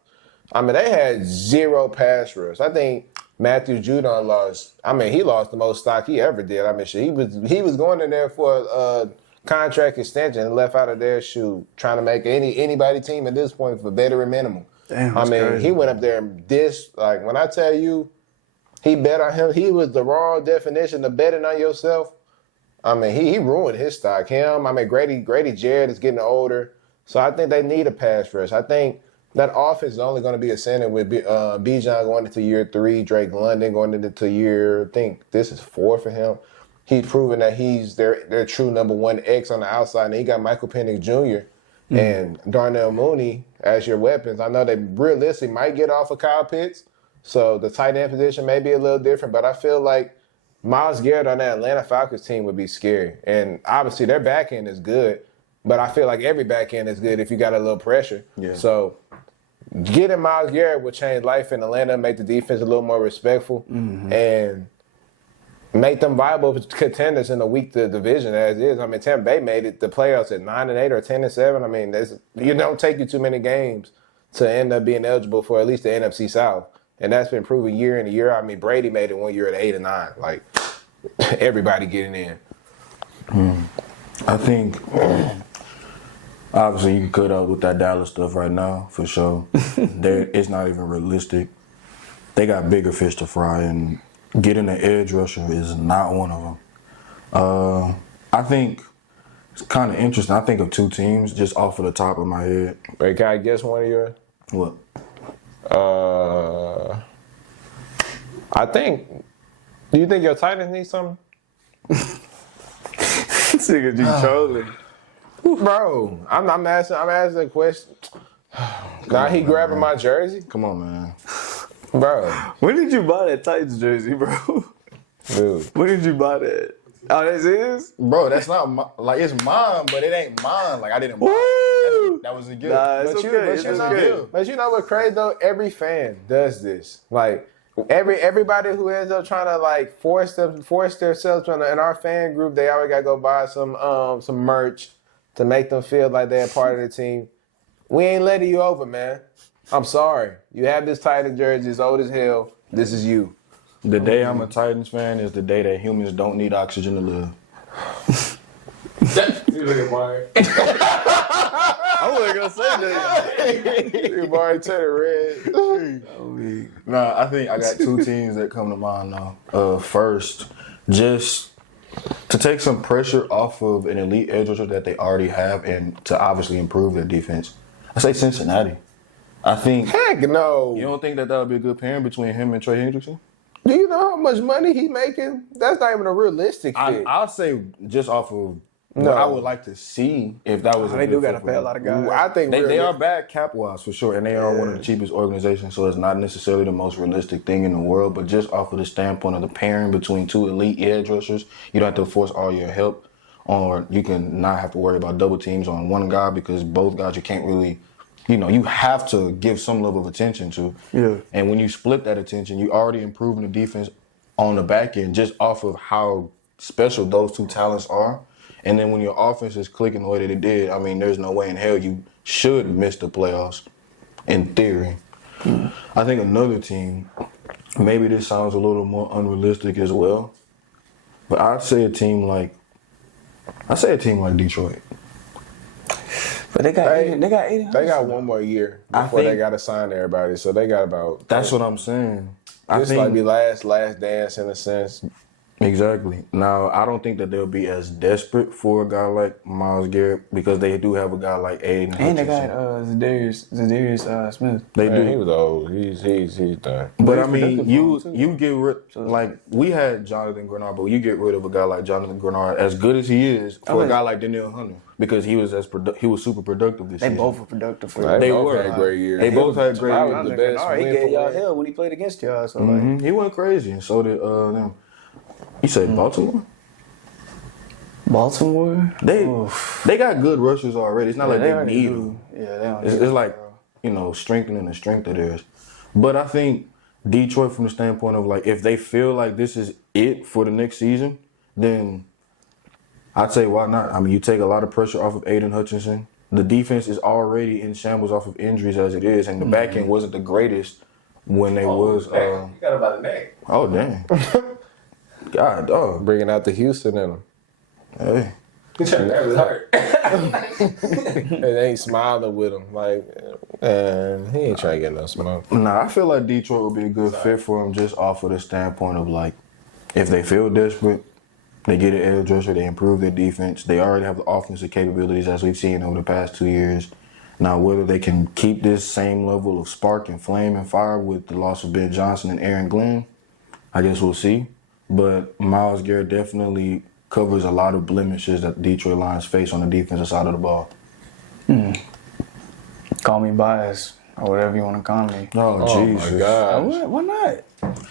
I mean, they had zero pass rush. I think Matthew Judon lost. I mean, he lost the most stock he ever did. I mean, shit, he was going in there for a contract extension and left out of their shoe trying to make anybody team at this point for veteran minimum. Damn, I that's mean, crazy. he went up there and like when I tell you, he bet on him. He was the raw definition of betting on yourself. I mean, he ruined his stock. Grady Jarrett is getting older, so I think they need a pass rush. I think that offense is only going to be ascending with Bijan going into year 3, Drake London going into year, I think this is 4 for him. He's proven that he's their true number 1 X on the outside, and he got Michael Penix Jr. And Darnell Mooney as your weapons. I know they realistically might get off of Kyle Pitts, So the tight end position may be a little different, but I feel like Myles Garrett on that Atlanta Falcons team would be scary. And obviously their back end is good, but I feel like every back end is good if you got a little pressure. Yeah. So getting Myles Garrett would change life in Atlanta, make the defense a little more respectful, and make them viable contenders in the weak division as is. I mean, Tampa Bay made it the playoffs at 9-8 or 10-7. I mean, you don't take you too many games to end up being eligible for at least the NFC South, and that's been proven year in and year out. I mean, Brady made it one year at 8-9. Like everybody getting in. I think obviously you can cut out with that Dallas stuff right now for sure. It's not even realistic. They got bigger fish to fry, and getting an edge rusher is not one of them. I think it's kind of interesting. I think of two teams just off of the top of my head. Wait, can I guess one of yours? What? I think. Do you think your Titans need something? This nigga G trolling. Bro, I'm asking a question. Now he grabbing my jersey? Come on, man. Bro. When did you buy that Titans jersey, bro? Dude. When did you buy that? Oh, that's his? Bro, that's not it's mine, but it ain't mine. Like I didn't buy it. That was a gift. Nah, it's okay. But you know what crazy though? Every fan does this. Like everybody who ends up trying to like force themselves in our fan group, they always gotta go buy some merch to make them feel like they're a part of the team. We ain't letting you over, man. I'm sorry. You have this Titan jersey, it's old as hell. This is you. The day I'm a Titans fan is the day that humans don't need oxygen to live. You look at Omari. I wasn't gonna say that. Omari turned red. Nah, I think I got two teams that come to mind now. First, just to take some pressure off of an elite edge rusher that they already have and to obviously improve their defense. I say Cincinnati. I think. Heck no. You don't think that would be a good pairing between him and Trey Hendrickson? Do you know how much money he making? That's not even a realistic fit. I'll say just off of what I would like to see if that was. They do gotta pay a lot of guys. I think they are bad cap wise for sure, and they are one of the cheapest organizations. So it's not necessarily the most realistic thing in the world, but just off of the standpoint of the pairing between two elite edge rushers, you don't have to force all your help, or you can not have to worry about double teams on one guy because both guys you can't really. You have to give some level of attention to. Yeah. And when you split that attention, you already improving the defense on the back end just off of how special those two talents are. And then when your offense is clicking the way that it did, I mean, there's no way in hell you should miss the playoffs, in theory. I think another team, maybe this sounds a little more unrealistic as well, but I'd say a team like Detroit. But they got 80. They got one more year before they got to sign everybody. So they got about. That's what I'm saying. This might be last dance in a sense. Exactly. Now, I don't think that they'll be as desperate for a guy like Myles Garrett because they do have a guy like Aiden And they Hutchinson. got Zadarius Smith. They do. He was old. He's done. But I mean, you get rid like we had Jonathan Grenard, but you get rid of a guy like Jonathan Grenard, as good as he is, for a guy like Danielle Hunter, because he was super productive this season. They both were productive for They you. both were. had great years. They both had great That years. was the best. He win gave for y'all him. hell when he played against y'all. So He went crazy, and so did them. You said Baltimore? Baltimore? They got good rushers already. It's not like they need them. Yeah, they don't It's like, strengthening the strength of theirs. But I think Detroit, from the standpoint of like, if they feel like this is it for the next season, then I'd say why not? I mean, you take a lot of pressure off of Aiden Hutchinson. The defense is already in shambles off of injuries as it is, and the back end wasn't the greatest when they was. You got him by the neck. Oh, dang. God, dog. Bringing out the Houston in him. Hey. He trying to grab his heart. And they ain't smiling with him. Like, he ain't trying to get no smoke. Nah, I feel like Detroit would be a good fit for him just off of the standpoint of like, if they feel desperate, they get an edge rusher, they improve their defense. They already have the offensive capabilities as we've seen over the past 2 years. Now, whether they can keep this same level of spark and flame and fire with the loss of Ben Johnson and Aaron Glenn, I guess we'll see. But Myles Garrett definitely covers a lot of blemishes that the Detroit Lions face on the defensive side of the ball. Call me biased. or whatever you want to call me. Oh, Jesus. my God. Why not?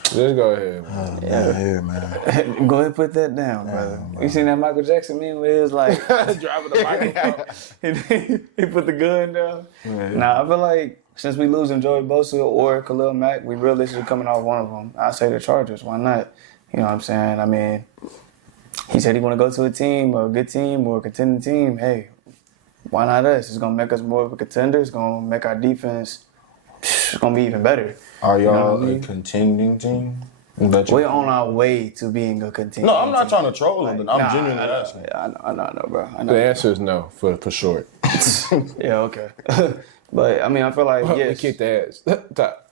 Just go ahead, man. Yeah, man. Go ahead and put that down, brother. You seen that Michael Jackson meme where it was like Driving the microphone. he put the gun down? Yeah. Nah, I feel like since we losing Joey Bosa or Khalil Mack, we realistically coming off one of them. I say the Chargers. Why not? You know what I'm saying? I mean, he said he want to go to a team, or a good team, or a contending team. Hey, why not us? It's gonna make us more of a contender. It's gonna make our defense. It's gonna be even better. Are You know y'all what I a mean? contending team? We're on our way to being a contending. No, I'm not team. trying to troll him, but I'm genuinely asking. I know, bro. I know. The answer is no, for short. Yeah, okay. But I mean, I feel like We yes. kicked the ass. Top.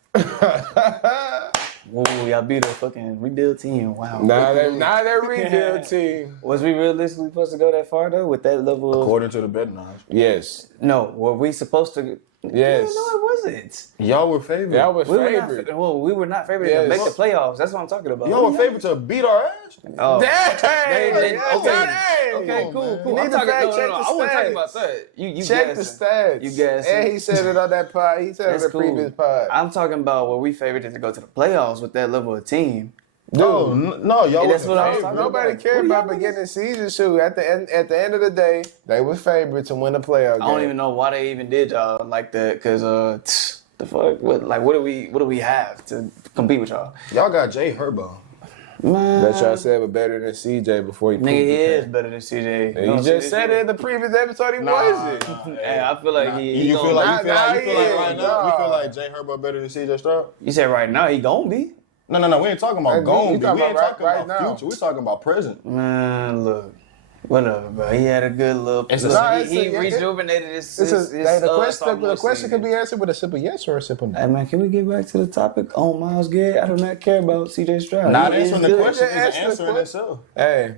Whoa, y'all beat a fucking rebuild team. Wow. Nah, that rebuild team. Was we realistically supposed to go that far though with that level of? According to the betting odds. Yes. No, were we supposed to? Yes. No, it wasn't. Y'all were favored. That was We were favorite. not. Well, we were not favored Yes. to make the playoffs. That's what I'm talking about. Y'all were favored to beat our ass? Oh. Dang! Okay. Okay, Cool. You need I'm to talking, fact no, check no, the I wasn't talking stats. about that. You Check the guessing. stats. You guessing. And he said it on that pod. He said it That's on the previous pod. I'm talking about where we favored to go to the playoffs with that level of team. No, no, y'all That's wasn't what I was favored. talking Nobody about. cared What about y'all beginning of season shoot. At the end of the day, they were favored to win the playoff game. I don't even know why they even did y'all like that. Cause the fuck, what do we have to compete with y'all? Y'all got Jay Herbo. Man, That y'all said was better than CJ before he nigga, proved he it. is better than CJ. And he just said it in the previous episode. He wasn't. Hey, I feel like he You feel like Nah, right he now? is. You feel like Jay Herbo better than CJ Stroud? You said right now he gon' be. No. We ain't talking about We going. We talking ain't about talking right about now. future. We talking about present. Man, look, whatever, bro. He had a good look. It's a- Look, Nah, he it's a- rejuvenated his. The question could be answered with a simple yes or a simple no. Hey man, can we get back to the topic on Myles Garrett? I do not care about CJ Stroud. Not He is answering the good. question is an Answer the answer in question. itself. Hey,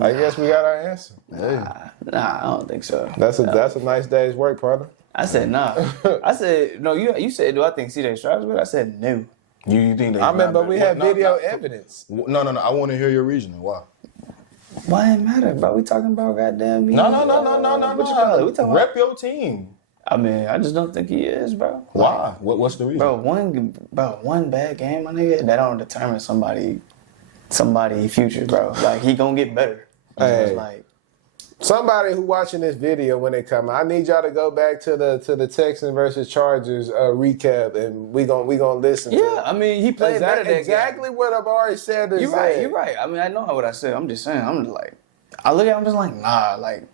I guess we got our answer. Nah, I don't think so. That's a nice day's work, partner. I said nah. I said no. You said do I think CJ Stroud is good? I said no. You think they? I mean, but we have video evidence. No. I want to hear your reasoning. Why? Why it matter, bro? We talking about goddamn me. No. What you call it? We talking Rep about? your team. I mean, I just don't think he is, bro. Why? What's the reason? One bad game, my nigga, that don't determine somebody future, bro. Like he gonna get better. Hey. It's like Somebody who watching this video when it come out, I need y'all to go back to the Texans versus Chargers recap, and we gonna listen. to yeah, it. I mean he played better that exactly what I've already said. game. You're right. I mean I know what I said. I'm just saying. I'm just like I look at it, I'm just like nah. Like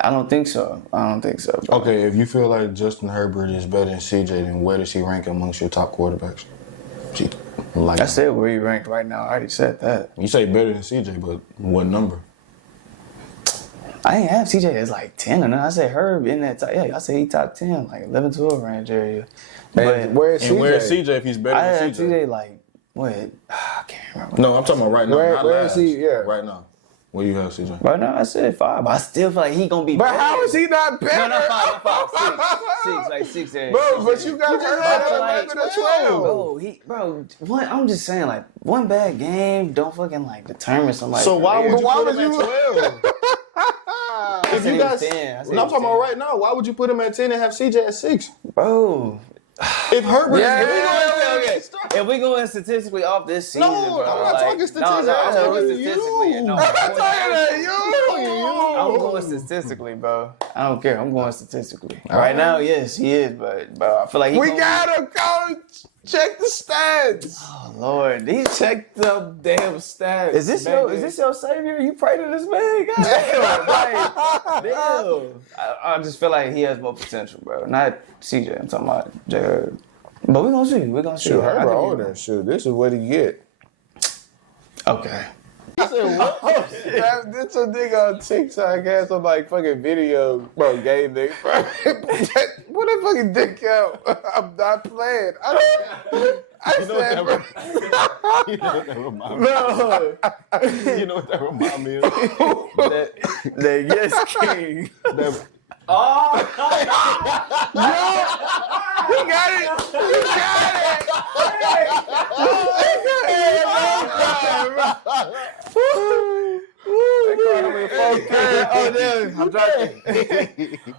I don't think so. Bro. Okay, if you feel like Justin Herbert is better than CJ, then where does he rank amongst your top quarterbacks? Like I said where he ranked right now. I already said that. you say better than CJ, but what number? I ain't have CJ as like 10 or nothing. I said Herb in that top. Yeah, I say he top 10, like 11, 12 range area. And where is And where is CJ? CJ if he's better I than had CJ? CJ like what? I can't remember. No, I'm talking about right now. Where- not where last. is he? Yeah. Right now. Where you have CJ? Right now I said 5, but I still feel like he gonna be. But better. how is he not better? No, not 5, not 5, 6, like 6. Bro, but you got But I Herbert feel at like, 11 or 12. bro, I'm just saying, like, one bad game don't fucking like determine somebody. So why would you Why put would him you- at 12? I If said you he got, was 10. I said no, I'm he talking was about right now. Why would you put him at 10 and have CJ at 6? 10. Bro. If Herbert Okay. If we going statistically off this season, No, bro, I'm not like, talking statistics. No, I'm I'm going talking to statistically. you. No, I'm talking to you. I'm going statistically, bro. I don't care. I'm going statistically. Right now, yes, he is, but bro, I feel like he We gonna- gotta go check the stats. Oh Lord, these Check the damn stats. Is this your savior? You pray to this man? God damn, like, damn. I just feel like he has more potential, bro. Not CJ. I'm talking about J. Herb. But we're gonna see. We're gonna see. Shoot, I Herbert think- older. Shoot, this is what he get. Okay. This a nigga on TikTok has some like fucking video, bro, game nigga, bro. What that fucking dick out? I'm not playing. I said, bro. You know what that remind me of? You know what that remind me of? The yes king. He got it. He got it. Oh damn! I'm dropping.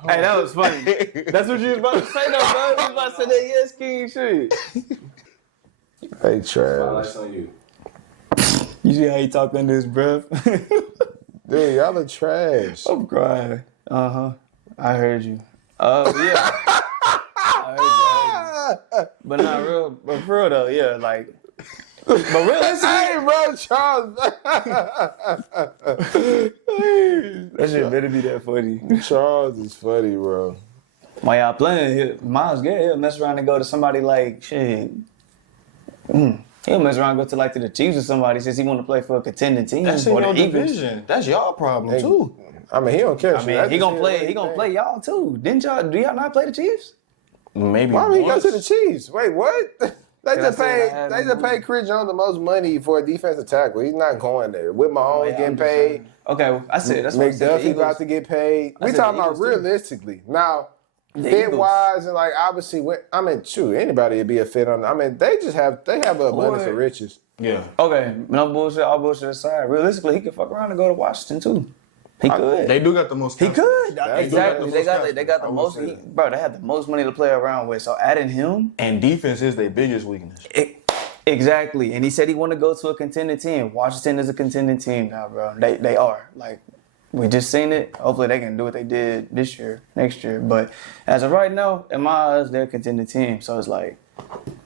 Hey, that was funny. That's what you was about to say, though, bro. You was about to say that yes, king shit. Hey, trash. Spotlight's on you. You see how he talked under his breath? Dude, y'all are trash. I'm crying. I heard you. Yeah. I heard you. But not real. But for real though, yeah, like. But realistically, Hey, bro, Charles. that shit better be that funny. Charles is funny, bro. While y'all playing, Myles Garrett, he'll mess around and go to somebody like shit. He'll mess around and go to like to the Chiefs or somebody since he want to play for a contending team. That's in or the your Eagles. division. That's y'all problem too. I mean, he don't care. I mean, he gonna play. He gonna play y'all too. Didn't y'all? Do y'all not play the Chiefs? Maybe. Why would he go once. to the Chiefs? Wait, what? They Can I just say paid. I had They just paid Chris Jones the most money for a defensive tackle. He's not going there. With Mahomes Yeah, getting I'm just paid, saying. Okay, well, I said that's what I said. McDuffie The Eagles. about to get paid. I We said talking the about Eagles, too. realistically now. The Fit Eagles. wise and like obviously, I mean, shoot, anybody would be a fit on. I mean, they have an abundance of riches. Yeah. Okay, no bullshit. All bullshit aside, realistically, he could fuck around and go to Washington too. He could. They do got the most. He cap could. space. Exactly. They got I the would most. say that. Bro, they have the most money to play around with. So adding him. And defense is their biggest weakness. Exactly. And he said he want to go to a contending team. Washington is a contending team now, bro. They are. Like, we just seen it. Hopefully they can do what they did this year, next year. But as of right now, in my eyes, they're a contending team. So it's like,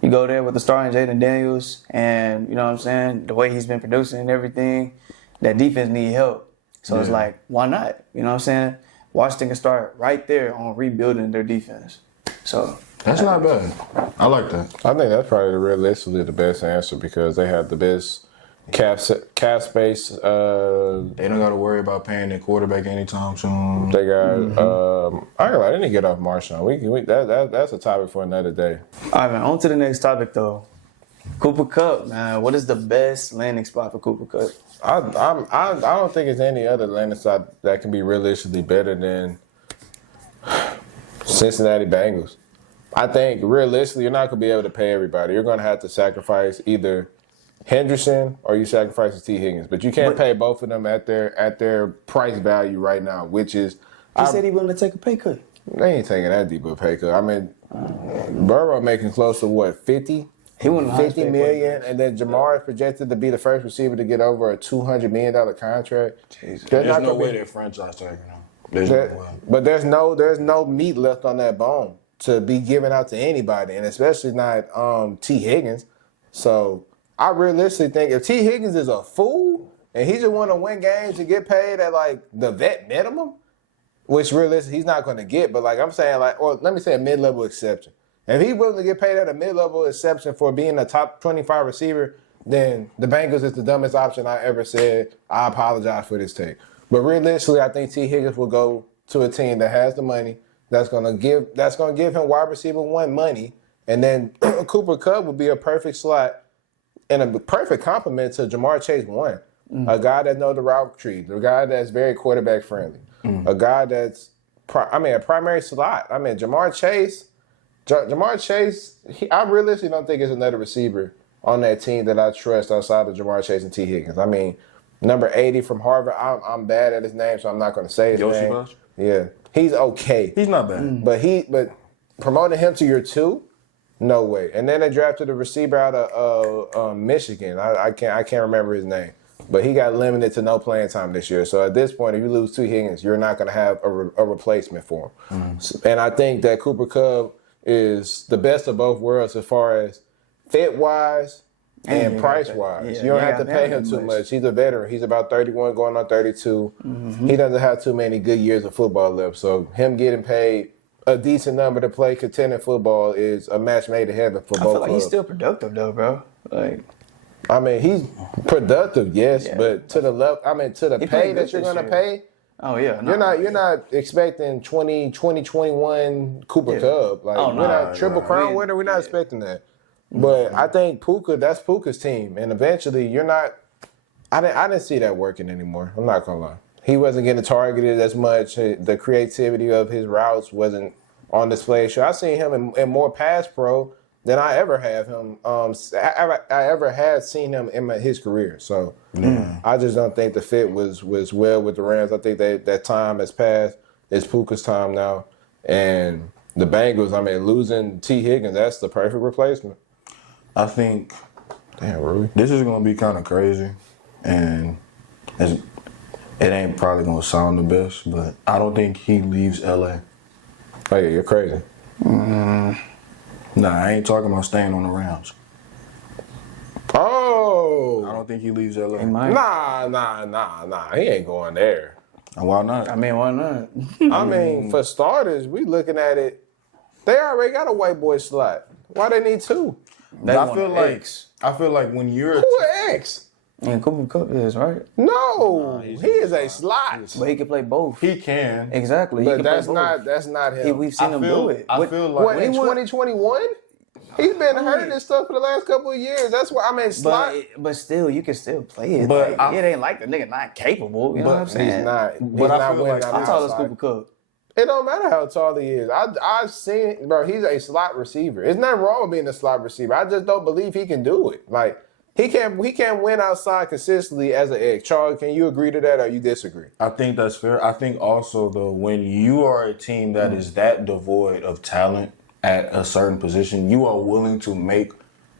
you go there with the starting Jaden Daniels and, you know what I'm saying, the way he's been producing and everything, that defense need help. So it's like, why not? You know what I'm saying? Washington can start right there on rebuilding their defense. So That's not bad. I like that. I think that's probably realistically the best answer because they have the best cap space. They don't got to worry about paying their quarterback anytime soon. They got. I ain't gonna lie, they didn't get off Marshawn. That's a topic for another day. all right, man, on to the next topic, though. Cooper Kupp, man. What is the best landing spot for Cooper Kupp? I don't think there's any other landing spot that can be realistically better than Cincinnati Bengals. I think realistically, you're not going to be able to pay everybody. You're going to have to sacrifice either Henderson or you sacrifice T. Higgins, but you can't pay both of them at their price value right now, which is. He said he willing to take a pay cut. They ain't taking that deep of a pay cut. I mean, Burrow making close to what, 50? He wouldn't 50 million, and then Jamar is projected to be the first receiver to get over a $200 million contract. Jesus. There's There's not no gonna way be- they're franchise tagging him. There's no way. But there's no meat left on that bone to be given out to anybody, and especially not T. Higgins. So I realistically think if T. Higgins is a fool and he just want to win games and get paid at like the vet minimum, which realistically he's not going to get, but like I'm saying, like, or let me say a mid-level exception. If he's willing to get paid at a mid-level exception for being a top 25 receiver, then the Bengals is the dumbest option I ever said. I apologize for this take. But realistically, I think T. Higgins will go to a team that has the money, that's gonna give him wide receiver one money, and then Cooper Kupp would be a perfect slot and a perfect complement to Jamar Chase one. A guy that knows the route tree, a guy that's very quarterback friendly, a guy that's a primary slot. I mean, Jamar Chase, I realistically don't think there's another receiver on that team that I trust outside of Jamar Chase and T. Higgins. I mean, number 80 from Harvard, I'm bad at his name, so I'm not going to say his name. Yoshi Yeah, he's okay. He's not bad. But promoting him to year 2, no way. And then they drafted a receiver out of Michigan. I can't remember his name. But he got limited to no playing time this year. So at this point, if you lose T. Higgins, you're not going to have a replacement for him. And I think that Cooper Kupp is the best of both worlds as far as fit-wise and price-wise. Yeah, you don't you have to gotta pay pay him him too much. much. He's a veteran. He's about 31 going on 32. He doesn't have too many good years of football left. So him getting paid a decent number to play contending football is a match made in heaven for I both feel like clubs. he's still productive though, bro. Like, I mean, he's productive, yes, Yeah. but to the level, to the He pay played that good you're this going to year. pay, oh yeah, you're not expecting 2021 Cooper Yeah. Kupp. Like, Oh, we're no, not triple crown winner. We're not expecting that. But I think that's Puka's team, and eventually you're not. I didn't see that working anymore. I'm not gonna lie. He wasn't getting targeted as much. The creativity of his routes wasn't on display. Sure, I seen him in more pass pro than I ever have him. I ever had seen him in his career. So I just don't think the fit was well with the Rams. I think that time has passed. It's Puka's time now. And the Bengals, I mean, losing T. Higgins, that's the perfect replacement. I think Damn, Rui. this is gonna be kind of crazy, and it ain't probably gonna sound the best, but I don't think he leaves LA. Oh, yeah, you're crazy. Nah, I ain't talking about staying on the Rams. Oh! I don't think he leaves LA. He might. Nah. He ain't going there. And why not? I mean, why not? I mean, for starters, we looking at it. They already got a white boy slot. Why they need two? They I want feel an like X. when you're Who an X? And Cooper Kupp is, right? No, he is a slot. But he can play both. he can. Exactly. He But can that's play both. not him. We've seen him do it. I feel like What, in 2021? He's been hurt and stuff for the last couple of years. That's why I mean slot. But still, you can still play it. But Like, it ain't like the nigga not capable. You know what I'm saying? He's not. But I feel like How tall is Cooper Kupp? It don't matter how tall he is. I've seen, bro. He's a slot receiver. There's nothing wrong with being a slot receiver. I just don't believe he can do it. Like he can't win outside consistently as an X. Charles, can you agree to that or you disagree? I think that's fair. I think also though, when you are a team that is that devoid of talent at a certain position, you are willing to make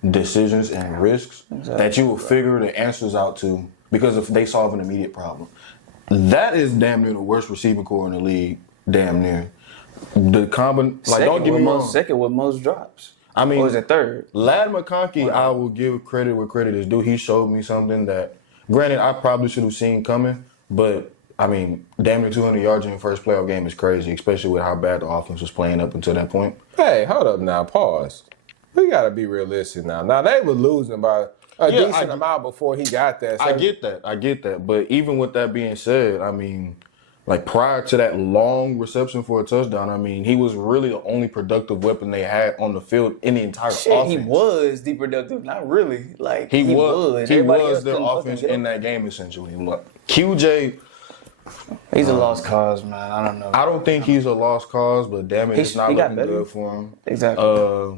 decisions and risks that you will figure the answers out to because if they solve an immediate problem. That is damn near the worst receiving core in the league. Damn near. The don't get me wrong. Second with most drops. I mean, Or was it third? Lad McConkey, I will give credit where credit is due. He showed me something that, granted, I probably should have seen coming, but I mean, damn near 200 yards in your first playoff game is crazy, especially with how bad the offense was playing up until that point. Hey, hold up now. Pause. We got to be realistic now. Now, they were losing by a decent amount before he got that. So I get that. But even with that being said, I mean, like prior to that long reception for a touchdown, I mean, he was really the only productive weapon they had on the field in the entire offense. He was the productive, not really. Like He was Everybody else their couldn't fucking offense get in him. that game, essentially. Look, QJ, He's a lost cause, man. I don't know. I don't think he's a lost cause, but damn it, it's not he got looking better. good for him. Exactly.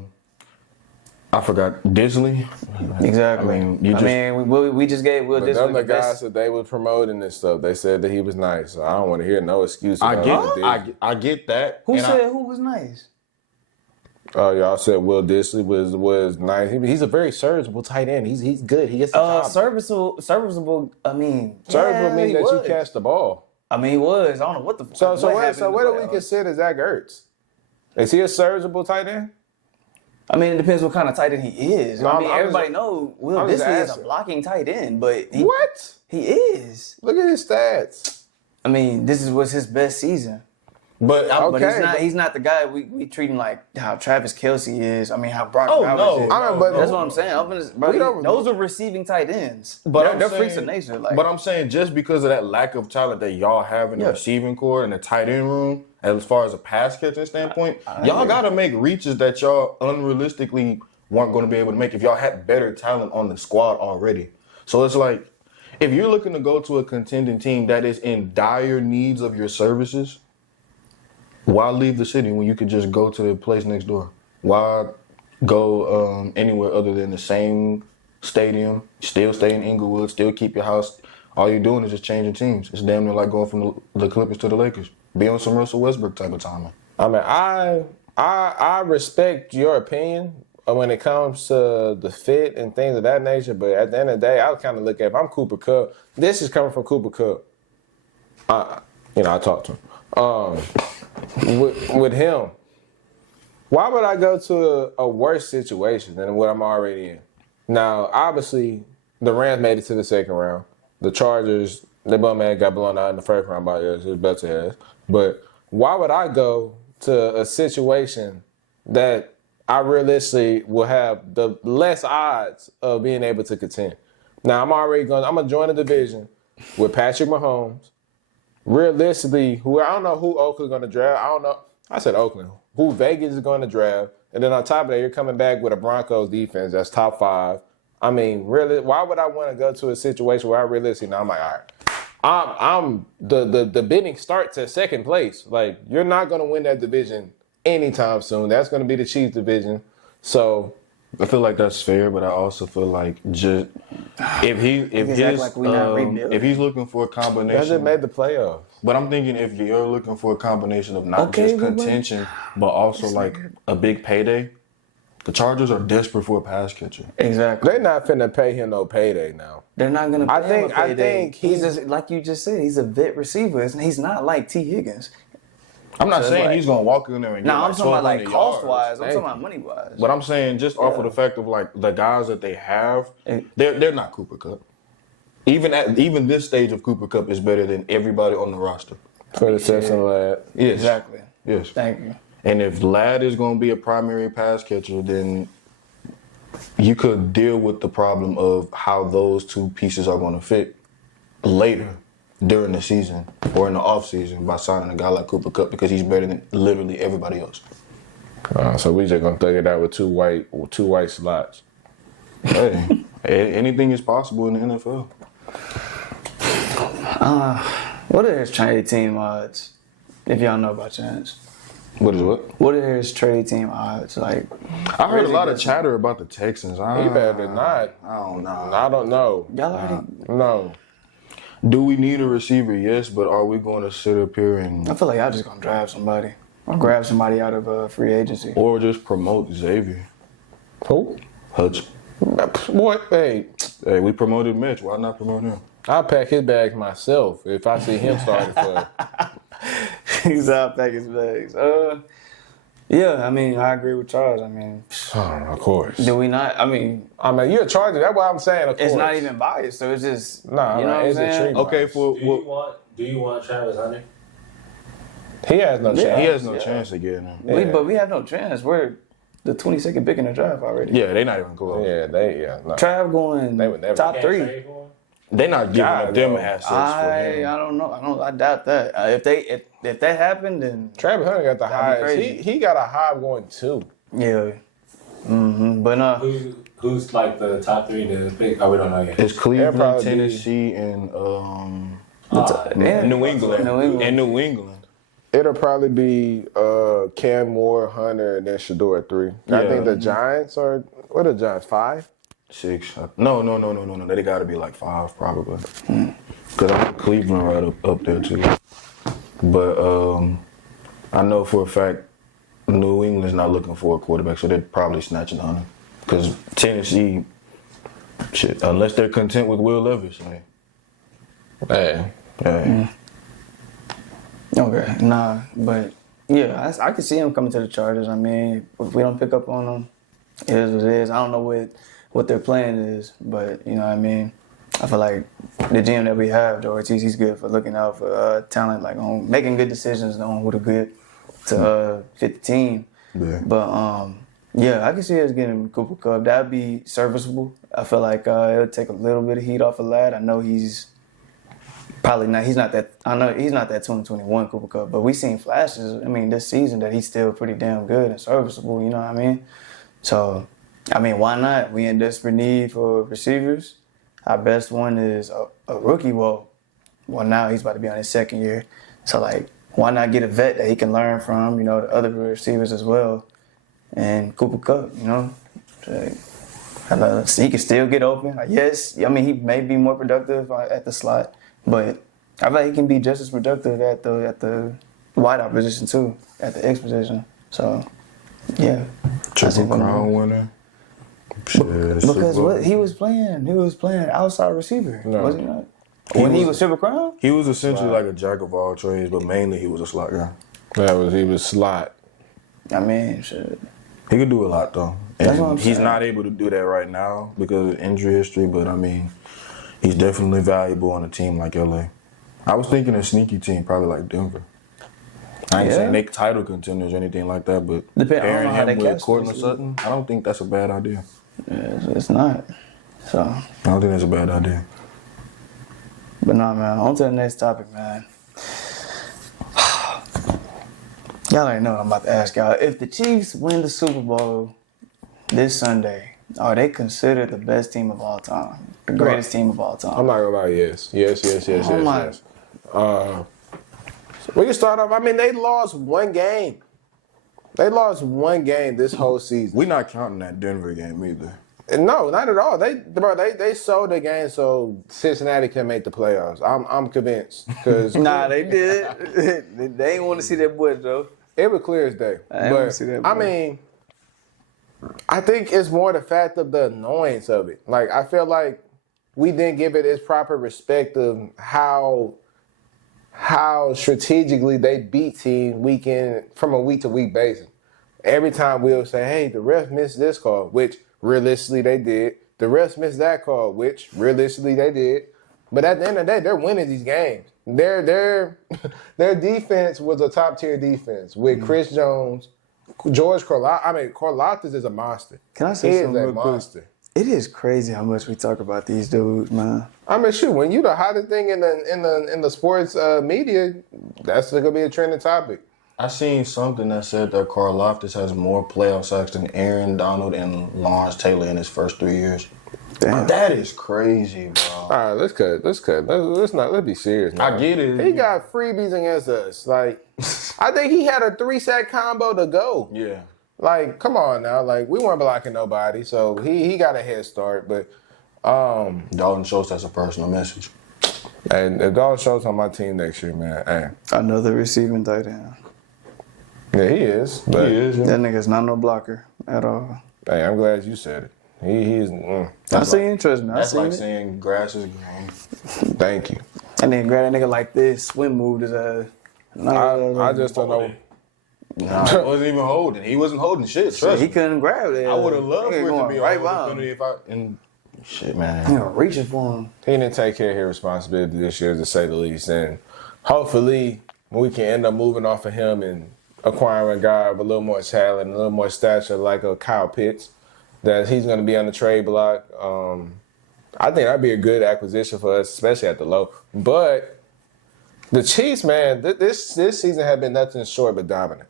I forgot Disley. Exactly. I mean, we just gave Will But Disley them the the best. guys that they were promoting this stuff, they said that he was nice. So I don't want to hear no excuse. I about get that. Who And said who was nice? Oh, y'all said Will Disley was nice. He's a very serviceable tight end. He's good. He gets the job. Serviceable. I mean, Serviceable means he that was. you catch the ball. I mean, he was. I don't know what the. So what what happened in the do we playoffs. consider Zach Ertz? Is he a serviceable tight end? I mean, it depends what kind of tight end he is. No, I mean, I'm everybody just- know Will I'm just Disley is a asking. blocking tight end, but What? he is. Look at his stats. I mean, this was his best season. But But Okay, he's not the guy we treat him like how Travis Kelce is. I mean, how Brock Oh, Bowers no. is. I mean, but That's what I'm saying. Up in this, bro, We don't- those are receiving tight ends. But They're freaks of nature. Like, but I'm saying just because of that lack of talent that y'all have in the Yeah. receiving core and the tight end room, as far as a pass catching standpoint, y'all got to make reaches that y'all unrealistically weren't going to be able to make if y'all had better talent on the squad already. So it's like, if you're looking to go to a contending team that is in dire needs of your services, why leave the city when you could just go to the place next door? Why go anywhere other than the same stadium, still stay in Inglewood, still keep your house? All you're doing is just changing teams. It's damn near like going from the Clippers to the Lakers. Be on some Russell Westbrook type of timing. I mean, I respect your opinion when it comes to the fit and things of that nature, but at the end of the day, I kind of look at if I'm Cooper Kupp. This is coming from Cooper Kupp. I talked to him. With him, why would I go to a worse situation than what I'm already in? Now, obviously, the Rams made it to the second round. The Chargers, they got blown out in the first round by his better ass. But why would I go to a situation that I realistically will have the less odds of being able to contend? Now, I'm going to join a division with Patrick Mahomes. Realistically, I don't know who Oakland's going to draft. I don't know. I said Oakland. Who Vegas is going to draft. And then on top of that, you're coming back with a Broncos defense that's top 5. I mean, really, why would I want to go to a situation where I realistically, I'm like, all right, I'm the bidding starts at second place. Like, you're not going to win that division anytime soon. That's going to be the Chiefs division. So I feel like that's fair, but I also feel like just if he's looking for a They combination, just made the playoffs. but I'm thinking if you're looking for a combination of not Okay, just contention, but also like a big payday, the Chargers are desperate for a pass catcher. Exactly. They're not finna pay him no payday now. They're not gonna. I Pay him think- a I payday. think he's just like you just said. He's a vet receiver, and he's not like T. Higgins. I'm not So, saying like- he's gonna walk in there and get No, I'm like talking about like 1,200 yards. cost wise. I'm Thank talking about money wise. But I'm saying just off of the fact of like the guys that they have, they're not Cooper Kupp. Even this stage of Cooper Kupp is better than everybody on the roster. For the Simpson lad. Yes. Exactly. Yes. Thank you. And if Ladd is going to be a primary pass catcher, then you could deal with the problem of how those two pieces are going to fit later during the season or in the offseason by signing a guy like Cooper Kupp because he's better than literally everybody else. So we just gonna thug it out with two white slots. Hey, anything is possible in the NFL. What are his trade team odds? If y'all know by chance. What is what? What are his trade team odds? Like, I heard a lot of Crazy. chatter about the Texans. He better not. I don't know. I don't know. y'all already. No. Do we need a receiver? Yes, but are we going to sit up here and I feel like y'all just gonna draft somebody or grab somebody out of free agency. or just promote Xavier Who? Hutch? What? Hey, Hey, we promoted Mitch. Why not promote him? I'll pack his bags myself if I see him starting for. He's out packing his bags. Yeah, I mean, I agree with Charles. I mean, Of course. do we not? I mean, You're a Charger. That's what I'm saying. Of course. it's not even biased, so it's just Nah, you know what I'm it's a saying? treat. Okay, for Do you want Travis Hunter? He has no Yeah. chance. he has no Yeah. chance to get him. Yeah. But we have no chance. We're the 22nd pick in the draft already. Yeah, they're not even close. No. Trav going They would never- top Can't 3. trade for him? They're not giving God, up them no. assets for I him. don't know. I doubt that. If that happened, then Travis Hunter got the That'd be highest. crazy. He got a high going too. yeah. But Who's like the top 3 to pick? Oh, we don't know yet. It's Cleveland, probably be- Tennessee, and yeah. New England. New England. And New England. It'll probably be Cam Moore, Hunter, and then Shador at 3. I Yeah. think the Giants are. What are the Giants? 5? 6. No. They got to be like 5 probably. Because I think Cleveland right up there too. But I know for a fact New England's not looking for a quarterback, so they're probably snatching Hunter. Because Tennessee, shit, unless they're content with Will Levis, Hey. hey. Okay, nah, but yeah, I could see him coming to the Chargers. I mean, if we don't pick up on them, it is what it is. I don't know what their plan is, but you know what I mean. I feel like the GM that we have, Joe Ortiz, he's good for looking out for talent, like on making good decisions on who to get to fit the team. Yeah. But yeah, I can see us getting Cooper Kupp. That'd be serviceable. I feel like it'll take a little bit of heat off of Ladd. I know he's probably not. He's not that. I know he's not that 2021 Cooper Kupp, but we've seen flashes. I mean, this season that he's still pretty damn good and serviceable. You know what I mean? So, I mean, why not? We in desperate need for receivers. Our best one is a rookie. Well, now he's about to be on his 2nd year. So, like, why not get a vet that he can learn from? You know, the other receivers as well, and Cooper Kupp. You know, so he can still get open. Yes, I mean he may be more productive at the slot, but I feel like he can be just as productive at the wideout position too, at the X position. So, yeah. Triple Crown winner. Because what he was playing outside receiver, was he not? When he was Triple Crown? He was essentially like a jack of all trades, but mainly he was a slot guy. He was slot. I mean, shit. He could do a lot though. And That's what I'm he's saying. not able to do that right now because of injury history, but I mean, he's definitely valuable on a team like LA. I was thinking a sneaky team, probably like Denver. I ain't Yeah. saying they title contenders or anything like that, but I don't know pairing how they him with catch Courtland this. Sutton, I don't think that's a bad idea. It's not. So, I don't think that's a bad idea. but nah, man. On to the next topic, man. Y'all already know what I'm about to ask y'all. If the Chiefs win the Super Bowl this Sunday, are they considered the best team of all time? The greatest team of all time? I'm not gonna lie. Yes. Oh my. We can start off. I mean, they lost one game. They lost one game this whole season. We're not counting that Denver game either. And no, not at all. They sold the game so Cincinnati can make the playoffs. I'm convinced because Nah, they did. They ain't want to see that boy, though. it was clear as day. I ain't wanna see that, I boy. mean, I think it's more the fact of the annoyance of it. Like I feel like we didn't give it its proper respect of how strategically they beat teams from a week to week basis. Every time we'll say, "Hey, the ref missed this call," which realistically they did. The refs missed that call, which realistically they did. But at the end of the day, they're winning these games. Their defense was a top tier defense with Chris Jones, George Karlaftis is a monster. Can I say He is something a real quick? monster. It is crazy how much we talk about these dudes, man. I mean, shoot, when you the hottest thing in the sports media, that's gonna be a trending topic. I seen something that said that Karlaftis has more playoff sacks than Aaron Donald and Lawrence Taylor in his first 3 years. Damn. That is crazy, bro. All right, let's cut. Let's be serious. Now. I get it. He got freebies against us. Like, I think he had a 3-sack combo to go. Yeah. Like, come on now. Like, we weren't blocking nobody, so he got a head start. But Dalton Schultz has a personal message. and if Dalton Schultz on my team next year, man, hey. Another receiving tight end. Yeah, he is. But That nigga's not no blocker at all. hey, I'm glad you said it. He's. I see interest now. I That's see like it. saying grass is green. Thank you. And then grab that nigga like this, swim moved his ass. I just don't know. Nah, he wasn't even holding. He wasn't holding shit. Trust He me. couldn't grab that. I would have loved for it to Going be right a by penalty him. if I. And shit, man. You know, reaching for him. He didn't take care of his responsibility this year, to say the least. And hopefully, we can end up moving off of him and acquiring a guy with a little more talent, a little more stature, like a Kyle Pitts, that he's going to be on the trade block. I think that'd be a good acquisition for us, especially at the low. But the Chiefs, man, this season have been nothing short but dominance.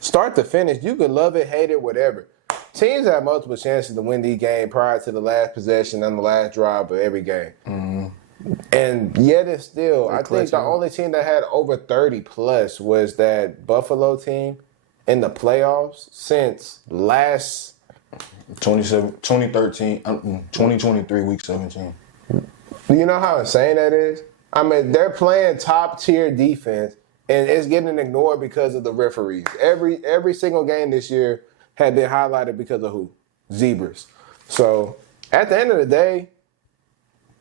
Start to finish, you could love it, hate it, whatever. Teams have multiple chances to win the game prior to the last possession and the last drive of every game. Mm-hmm. And yet it's still, I think the only team that had over 30 plus was that Buffalo team in the playoffs since last 2013, 2023, week 17. Do you know how insane that is? I mean, they're playing top tier defense and it's getting ignored because of the referees. Every single game this year had been highlighted because of who? Zebras. So at the end of the day,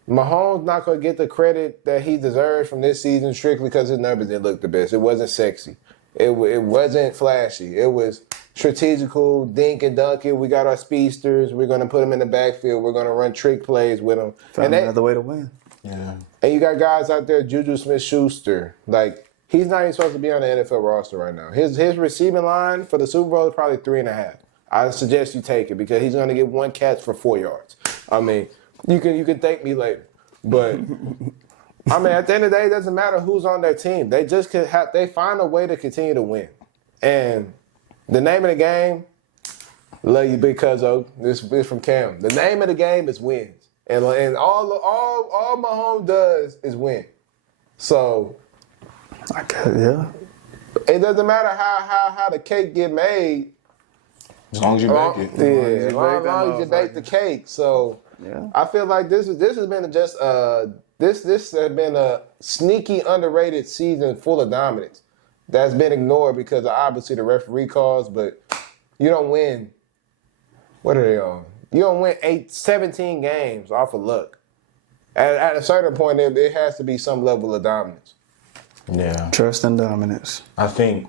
Mahomes not going to get the credit that he deserves from this season strictly because his numbers didn't look the best. It wasn't sexy. It wasn't flashy. It was strategical, dink and dunk it. We got our speedsters. We're going to put them in the backfield. We're going to run trick plays with them. Found another way to win. Yeah. And you got guys out there, Juju Smith-Schuster. Like, he's not even supposed to be on the NFL roster right now. His receiving line for the Super Bowl is probably 3.5. I suggest you take it because he's going to get one catch for 4 yards. I mean, you can thank me later. But, I mean, at the end of the day, it doesn't matter who's on their team. They just they find a way to continue to win. And the name of the game, love you because of this is from Cam. The name of the game is wins. And all Mahomes does is win. So I guess, yeah. it doesn't matter how the cake get made. As long as you bake it. Yeah, as long as you bake the cake. So Yeah. I feel like this has been this has been a sneaky underrated season full of dominance that's been ignored because of obviously the referee calls, but you don't win. What are they on? You don't win 17 games off of luck. At a certain point, it has to be some level of dominance. Yeah. Trust and dominance. I think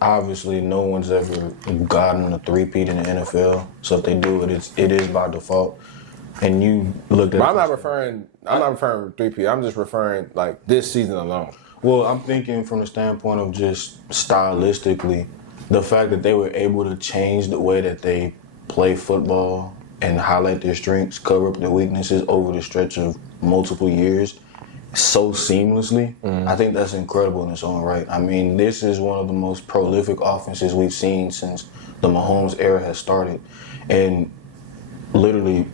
obviously no one's ever gotten a three-peat in the NFL. So if they do it, it is by default. And you looked at. But I'm not referring to 3P. I'm just referring like this season alone. Well, I'm thinking from the standpoint of just stylistically, the fact that they were able to change the way that they play football and highlight their strengths, cover up their weaknesses over the stretch of multiple years so seamlessly. I think that's incredible in its own right. I mean, this is one of the most prolific offenses we've seen since the Mahomes era has started. And literally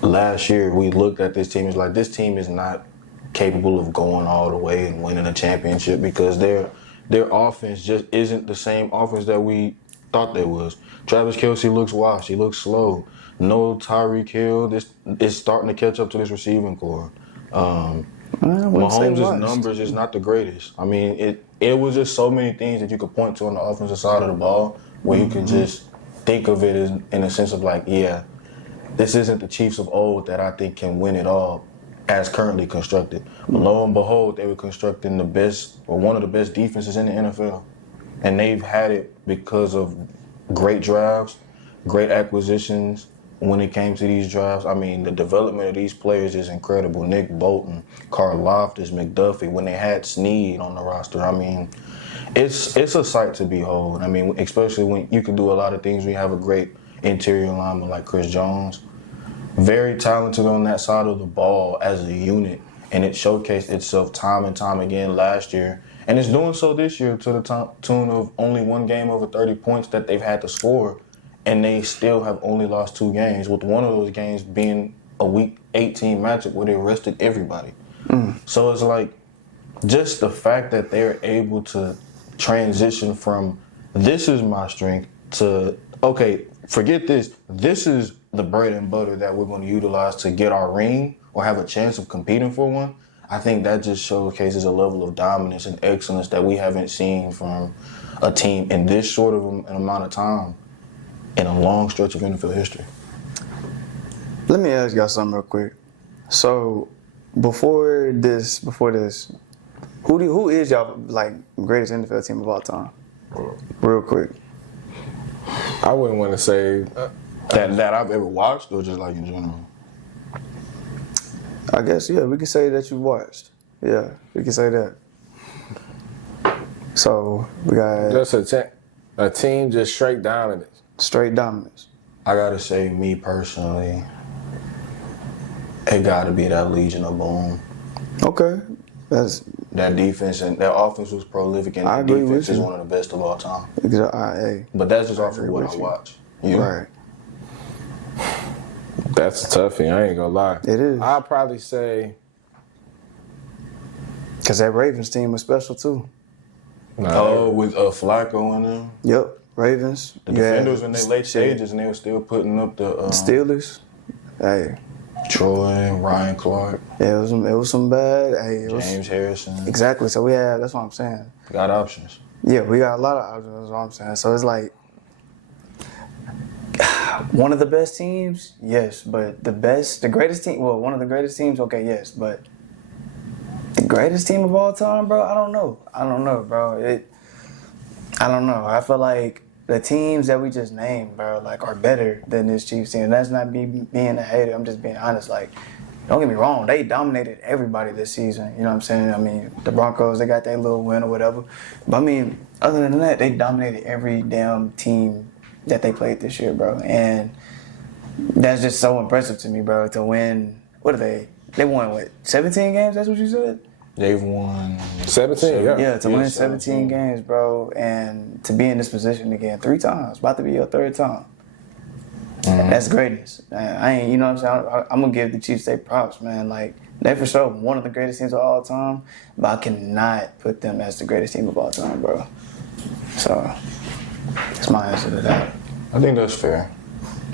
last year we looked at this team as like, this team is not capable of going all the way and winning a championship because they're their offense just isn't the same offense that we thought they was. Travis Kelce looks washed. He looks slow. No Tyreek Hill. This is starting to catch up to this receiving core. Mahomes' numbers is not the greatest. I mean, it was just so many things that you could point to on the offensive side of the ball where you could just think of it as in a sense of like, yeah, this isn't the Chiefs of old that I think can win it all as currently constructed. But lo and behold, they were constructing the best or one of the best defenses in the NFL. And they've had it because of great drives, great acquisitions. When it came to these drives, I mean, the development of these players is incredible. Nick Bolton, Karlaftis, McDuffie, when they had Snead on the roster, I mean, it's a sight to behold. I mean, especially when you can do a lot of things when you have a great interior lineman like Chris Jones. Very talented on that side of the ball as a unit, and it showcased itself time and time again last year. And it's doing so this year to the tune of only one game over 30 points that they've had to score. And they still have only lost 2 games, with one of those games being a Week 18 matchup where they rested everybody. So it's like just the fact that they're able to transition from this is my strength to, okay, forget this. This is the bread and butter that we're going to utilize to get our ring or have a chance of competing for one. I think that just showcases a level of dominance and excellence that we haven't seen from a team in this short of an amount of time in a long stretch of NFL history. Let me ask y'all something real quick. So, before this, who is y'all like greatest NFL team of all time? Real quick. I wouldn't want to say That I've ever watched, or just like in general? I guess, yeah, we can say that you watched. Yeah, we can say that. So, we got just a team just straight dominance. straight dominance. I gotta say, me personally, it gotta be that Legion of Boom. Okay. That defense and that offense was prolific, and I that agree defense with is you. one of the best of all time. Hey, But that's just off of agree what with I you. watch. You? right. That's a toughie. I ain't gonna lie. It is. I'll probably say Because that Ravens team was special too. Oh, with Flacco in them. Yep. Ravens. The You had defenders in their late stages, and they were still putting up the Steelers. Hey. Troy, Ryan Clark, Yeah, it was some bad. Hey, it was, James Harrison. exactly. So we had. That's what I'm saying. Got options. Yeah, we got a lot of options. That's what I'm saying. So it's like one of the best teams, yes, but the greatest team. Well, one of the greatest teams, okay, yes, but the greatest team of all time, bro. I don't know, bro. I don't know. I feel like the teams that we just named, bro, like are better than this Chiefs team. And that's not me being a hater. I'm just being honest. Like, don't get me wrong. They dominated everybody this season. You know what I'm saying? I mean, the Broncos, they got their little win or whatever. But I mean, other than that, they dominated every damn team that they played this year, bro. And that's just so impressive to me, bro, to win. What are they? They won, what, 17 games? That's what you said? They've won 17. Yeah, to win 17 games, bro, and to be in this position again 3 times, about to be your 3rd time. That's greatness. I ain't, you know what I'm saying? I'm gonna give the Chiefs their props, man. Like, they for sure one of the greatest teams of all time, but I cannot put them as the greatest team of all time, bro. So that's my answer to that. I think that's fair.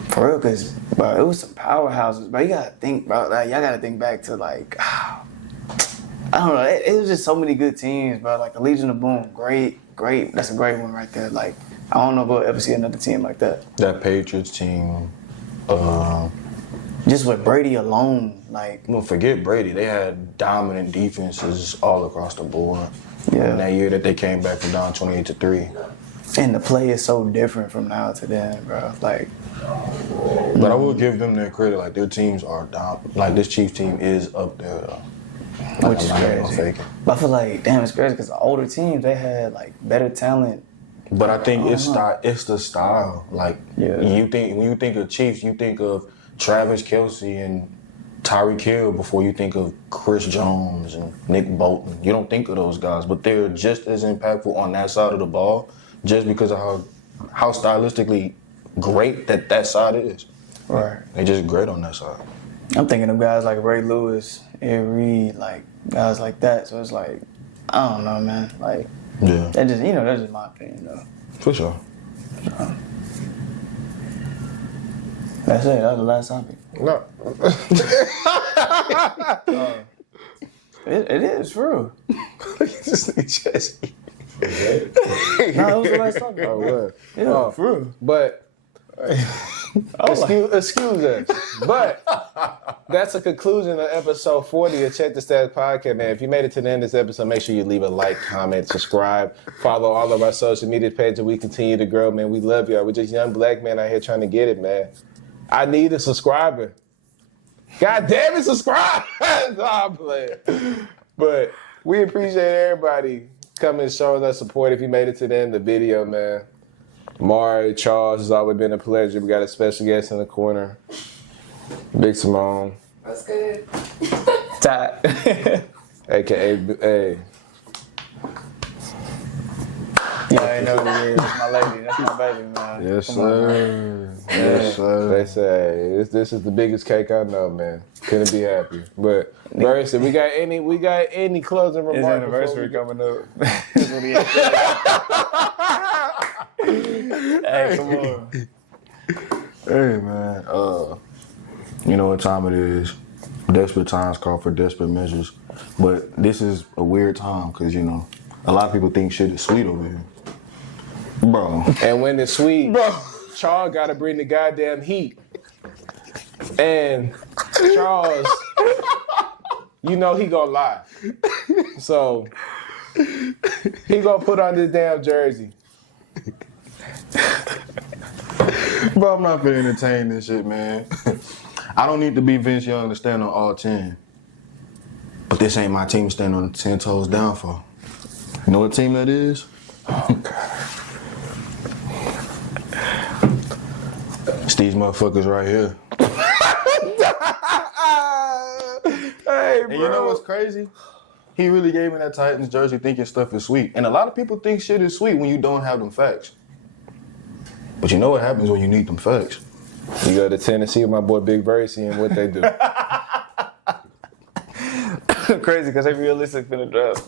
For real, cause bro, it was some powerhouses, bro. You gotta think, bro. Like, y'all gotta think back to like. I don't know. It was just so many good teams, bro. Like the Legion of Boom, great. That's a great one right there. Like, I don't know if we'll ever see another team like that. That Patriots team. Just with Brady alone, like. Well, forget Brady. They had dominant defenses all across the board. Yeah. In that year that they came back from down 28-3. And the play is so different from now to then, bro. Like. But I will give them their credit. Like, their teams are down. Like, this Chiefs team is up there, though. Which is crazy. But I feel like, damn, it's crazy because the older teams, they had like better talent. But I think it's the style. Like, Yeah. when you think of Chiefs, you think of Travis Kelce and Tyreek Hill before you think of Chris Jones and Nick Bolton. You don't think of those guys, but they're just as impactful on that side of the ball, just because of how stylistically great that side is. Right. They're just great on that side. I'm thinking of guys like Ray Lewis, Ed Reed, like guys like that. So it's like, I don't know, man. Like, Yeah, That just, that's just my opinion, though. for sure. That's it. That was the last topic. No. It is true. This nigga Jesse. No, it was the last topic. Oh, what? Yeah, for real. But excuse us. But that's a conclusion of episode 40 of Check the Stats podcast, man. If you made it to the end of this episode, make sure you leave a like, comment, subscribe, follow all of our social media pages. We continue to grow, man. We love y'all. We're just young black men out here trying to get it, man. I need a subscriber. God damn it, subscribe! No, I'm playing. But we appreciate everybody coming and showing us support. If you made it to the end of the video, man. Omari, Charles, it's always been a pleasure. We got a special guest in the corner. Big Simone. That's good. Tight. AKA, hey. Yeah, I know what it is. That's my lady. That's my baby, man. Yes, Come on, man. sir. Yes, sir. They say this is the biggest cake I know, man. Couldn't be happier. But Versea, we got any closing His remarks? anniversary coming up. That's what he had to say. Hey, come on. Hey man, you know what time it is. Desperate times call for desperate measures. But this is a weird time because, a lot of people think shit is sweet over here. Bro. And when it's sweet, Charles gotta bring the goddamn heat. And Charles, he gonna lie. So he gonna put on this damn jersey. Bro, I'm not finna entertain this shit, man. I don't need to be Vince Young to stand on all 10. But this ain't my team to stand on 10 toes down for. You know what team that is? Oh, God. It's these motherfuckers right here. Hey, bro. And you know what's crazy? He really gave me that Titans jersey thinking stuff is sweet. And a lot of people think shit is sweet when you don't have them facts. But you know what happens when you need them facts? You go to Tennessee with my boy Big Versea and what they do. Crazy, because they realistic finna draft.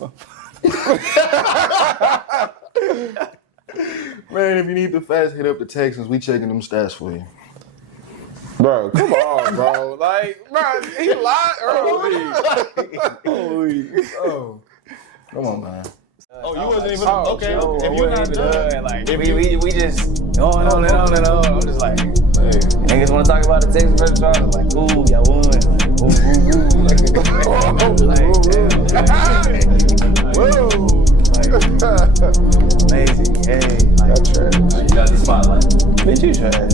Man, if you need the facts, hit up the Texans. We checking them stats for you. Bro, come on, bro. Like, bro, he lied early. Oh. Come on, man. Oh, you wasn't even okay. If you're not done, like we just going on and on and on. I'm just like, niggas want to talk about the Texas versus Chargers. Like, ooh, y'all won. Like, amazing. Hey, You got the spotlight. bitch, you trash.